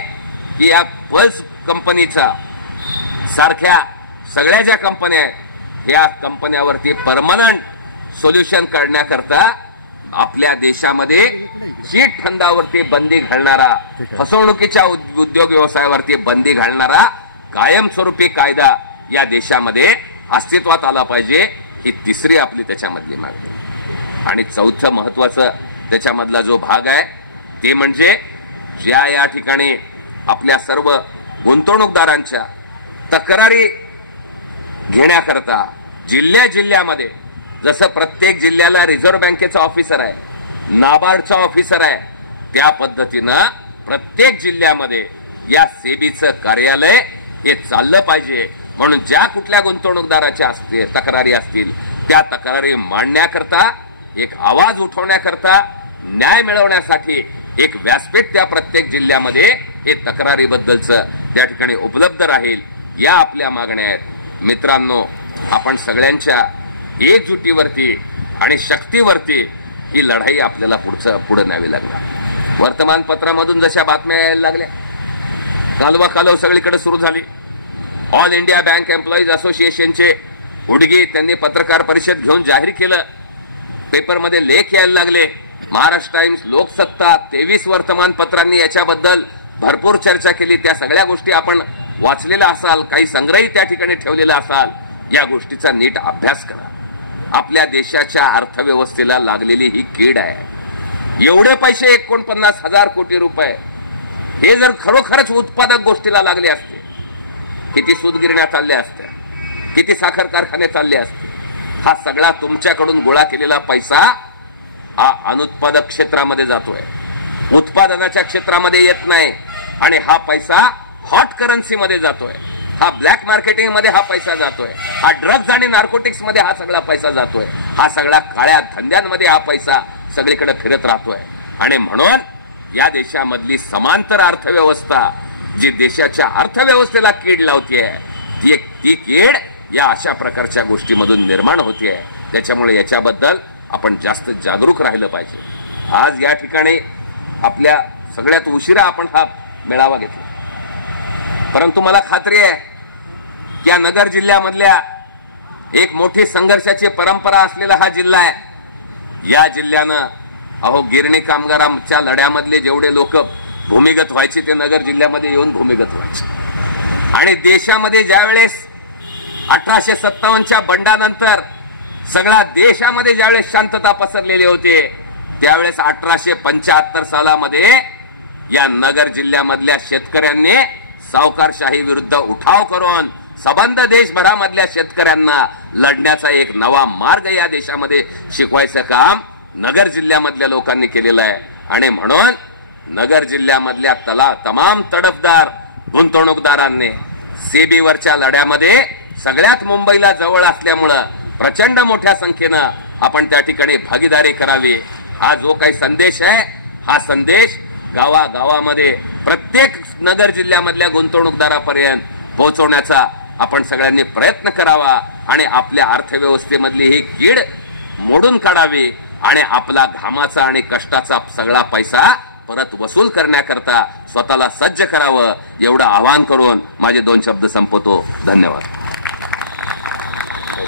की या पल्स कंपनीचा सारख्या सगळ्या ज्या कंपन्या आहेत या कंपन्यावरती परमनंट सोल्युशन काढण्याकरता आपल्या देशामध्ये चीट फंडावरती बंदी घालणारा, फसवणुकीच्या उद्योग व्यवसायावरती बंदी घालणारा कायमस्वरूपी कायदा या देशामध्ये अस्तित्वात आला पाहिजे, ही तिसरी आपली त्याच्यामधली मागणी. आणि चौथं महत्वाचं त्याच्यामधला जो भाग आहे ते म्हणजे ज्या या ठिकाणी आपल्या सर्व गुंतवणूकदारांच्या तक्रारी घेण्याकरता जिल्ह्यामध्ये जसं प्रत्येक जिल्ह्याला रिझर्व्ह बँकेचा ऑफिसर आहे, नाबार्डचा ऑफिसर आहे, त्या पद्धतीनं प्रत्येक जिल्ह्यामध्ये या सेबीचं कार्यालय हे चाललं पाहिजे. म्हणून ज्या कुठल्या गुंतवणूकदाराच्या तक्रारी असतील त्या तक्रारी मांडण्याकरता, एक आवाज उठवण्याकरता, न्याय मिळवण्यासाठी एक व्यासपीठ त्या प्रत्येक जिल्ह्यामध्ये हे तक्रारीबद्दलचं त्या ठिकाणी उपलब्ध राहील. या आपल्या मागण्या आहेत. मित्रांनो, आपण सगळ्यांच्या एकजुटीवरती आणि शक्तीवरती ही लढाई आपल्याला पुढे न्यावी लागणार. वर्तमानपत्रामधून जशा बातम्या यायला लागल्या, कालवा सगळीकडे सुरू झाली. ऑल इंडिया बँक एम्प्लॉईज असोसिएशनचे उडगी त्यांनी पत्रकार परिषद घेऊन जाहीर केलं. पेपरमध्ये लेख यायला लागले. महाराष्ट्र टाइम्स, लोकसत्ता, 23 वर्तमानपत्रांनी याच्याबद्दल भरपूर चर्चा केली. त्या सगळ्या गोष्टी आपण वाचलेल्या असाल, काही संग्रही त्या ठिकाणी ठेवलेला असाल. या गोष्टीचा नीट अभ्यास करा. आपल्या देशाच्या अर्थव्यवस्थेला लागलेली ही कीड आहे. एवढे पैसे 49,000 कोटी रुपये हे जर खरोखरच उत्पादक गोष्टीला लागले असते, किती सूतगिरण्या चालल्या असत्या, किती साखर कारखाने चालले असते. हा सगळा तुमच्याकडून गोळा केलेला पैसा हा अनुत्पादक क्षेत्रामध्ये जातोय, उत्पादनाच्या क्षेत्रामध्ये येत नाही. आणि हा पैसा हॉट करन्सी मध्ये जातोय, हा ब्लॅक मार्केटिंग मध्ये हा पैसा जातोय, हा ड्रग्ज आणि नार्कोटिक्स मध्ये हा सगळा पैसा जातोय, हा सगळा काळ्या धंद्यांमध्ये हा पैसा सगळीकडे फिरत राहतोय. आणि म्हणून या देशामधली समांतर अर्थव्यवस्था जी देशाच्या अर्थव्यवस्थेला कीड लावतीये, ती कीड या अशा प्रकारच्या गोष्टीमधून निर्माण होतीये. त्याच्यामुळे याच्याबद्दल आपण जास्त जागरूक राहिलं पाहिजे. आज या ठिकाणी आपल्या सगळ्यात उशिरा आपण हा मेळावा घेतला, परंतु मला खात्री आहे की या नगर जिल्ह्यामधल्या एक मोठी संघर्षाची परंपरा असलेला हा जिल्हा आहे. या जिल्ह्यानं गिरणी कामगारांच्या लढ्यामधले जेवढे लोक भूमिगत व्हायचे ते नगर जिल्ह्यामध्ये येऊन भूमिगत व्हायचे. आणि देशामध्ये ज्यावेळेस 1857च्या बंडानंतर सगळ्या देशामध्ये ज्यावेळेस शांतता पसरलेली होती, त्यावेळेस 1875 सालामध्ये या नगर जिल्ह्यामधल्या शेतकऱ्यांनी सावकारशाही विरुद्ध उठाव करून सबंध देशभरामधल्या शेतकऱ्यांना लढण्याचा एक नवा मार्ग या देशामध्ये शिकवायचं काम नगर जिल्ह्यामधल्या लोकांनी केलेलं आहे. आणि म्हणून नगर जिल्ह्यामधल्या तमाम तडफदार गुंतवणूकदारांनी सेबीवरच्या लढ्यामध्ये सगळ्यात मुंबईला जवळ असल्यामुळं प्रचंड मोठ्या संख्येनं आपण त्या ठिकाणी भागीदारी करावी. हा जो काही संदेश आहे, हा संदेश गावागावामध्ये प्रत्येक नगर जिल्ह्यामधल्या गुंतवणूकदारापर्यंत पोहोचवण्याचा आपण सगळ्यांनी प्रयत्न करावा आणि आपल्या अर्थव्यवस्थेमधली ही कीड मोडून काढावी आणि आपला घामाचा आणि कष्टाचा सगळा पैसा परत वसूल करण्याकरता स्वतःला सज्ज करावं, एवढं आवाहन करून माझे 2 शब्द संपवतो. धन्यवाद.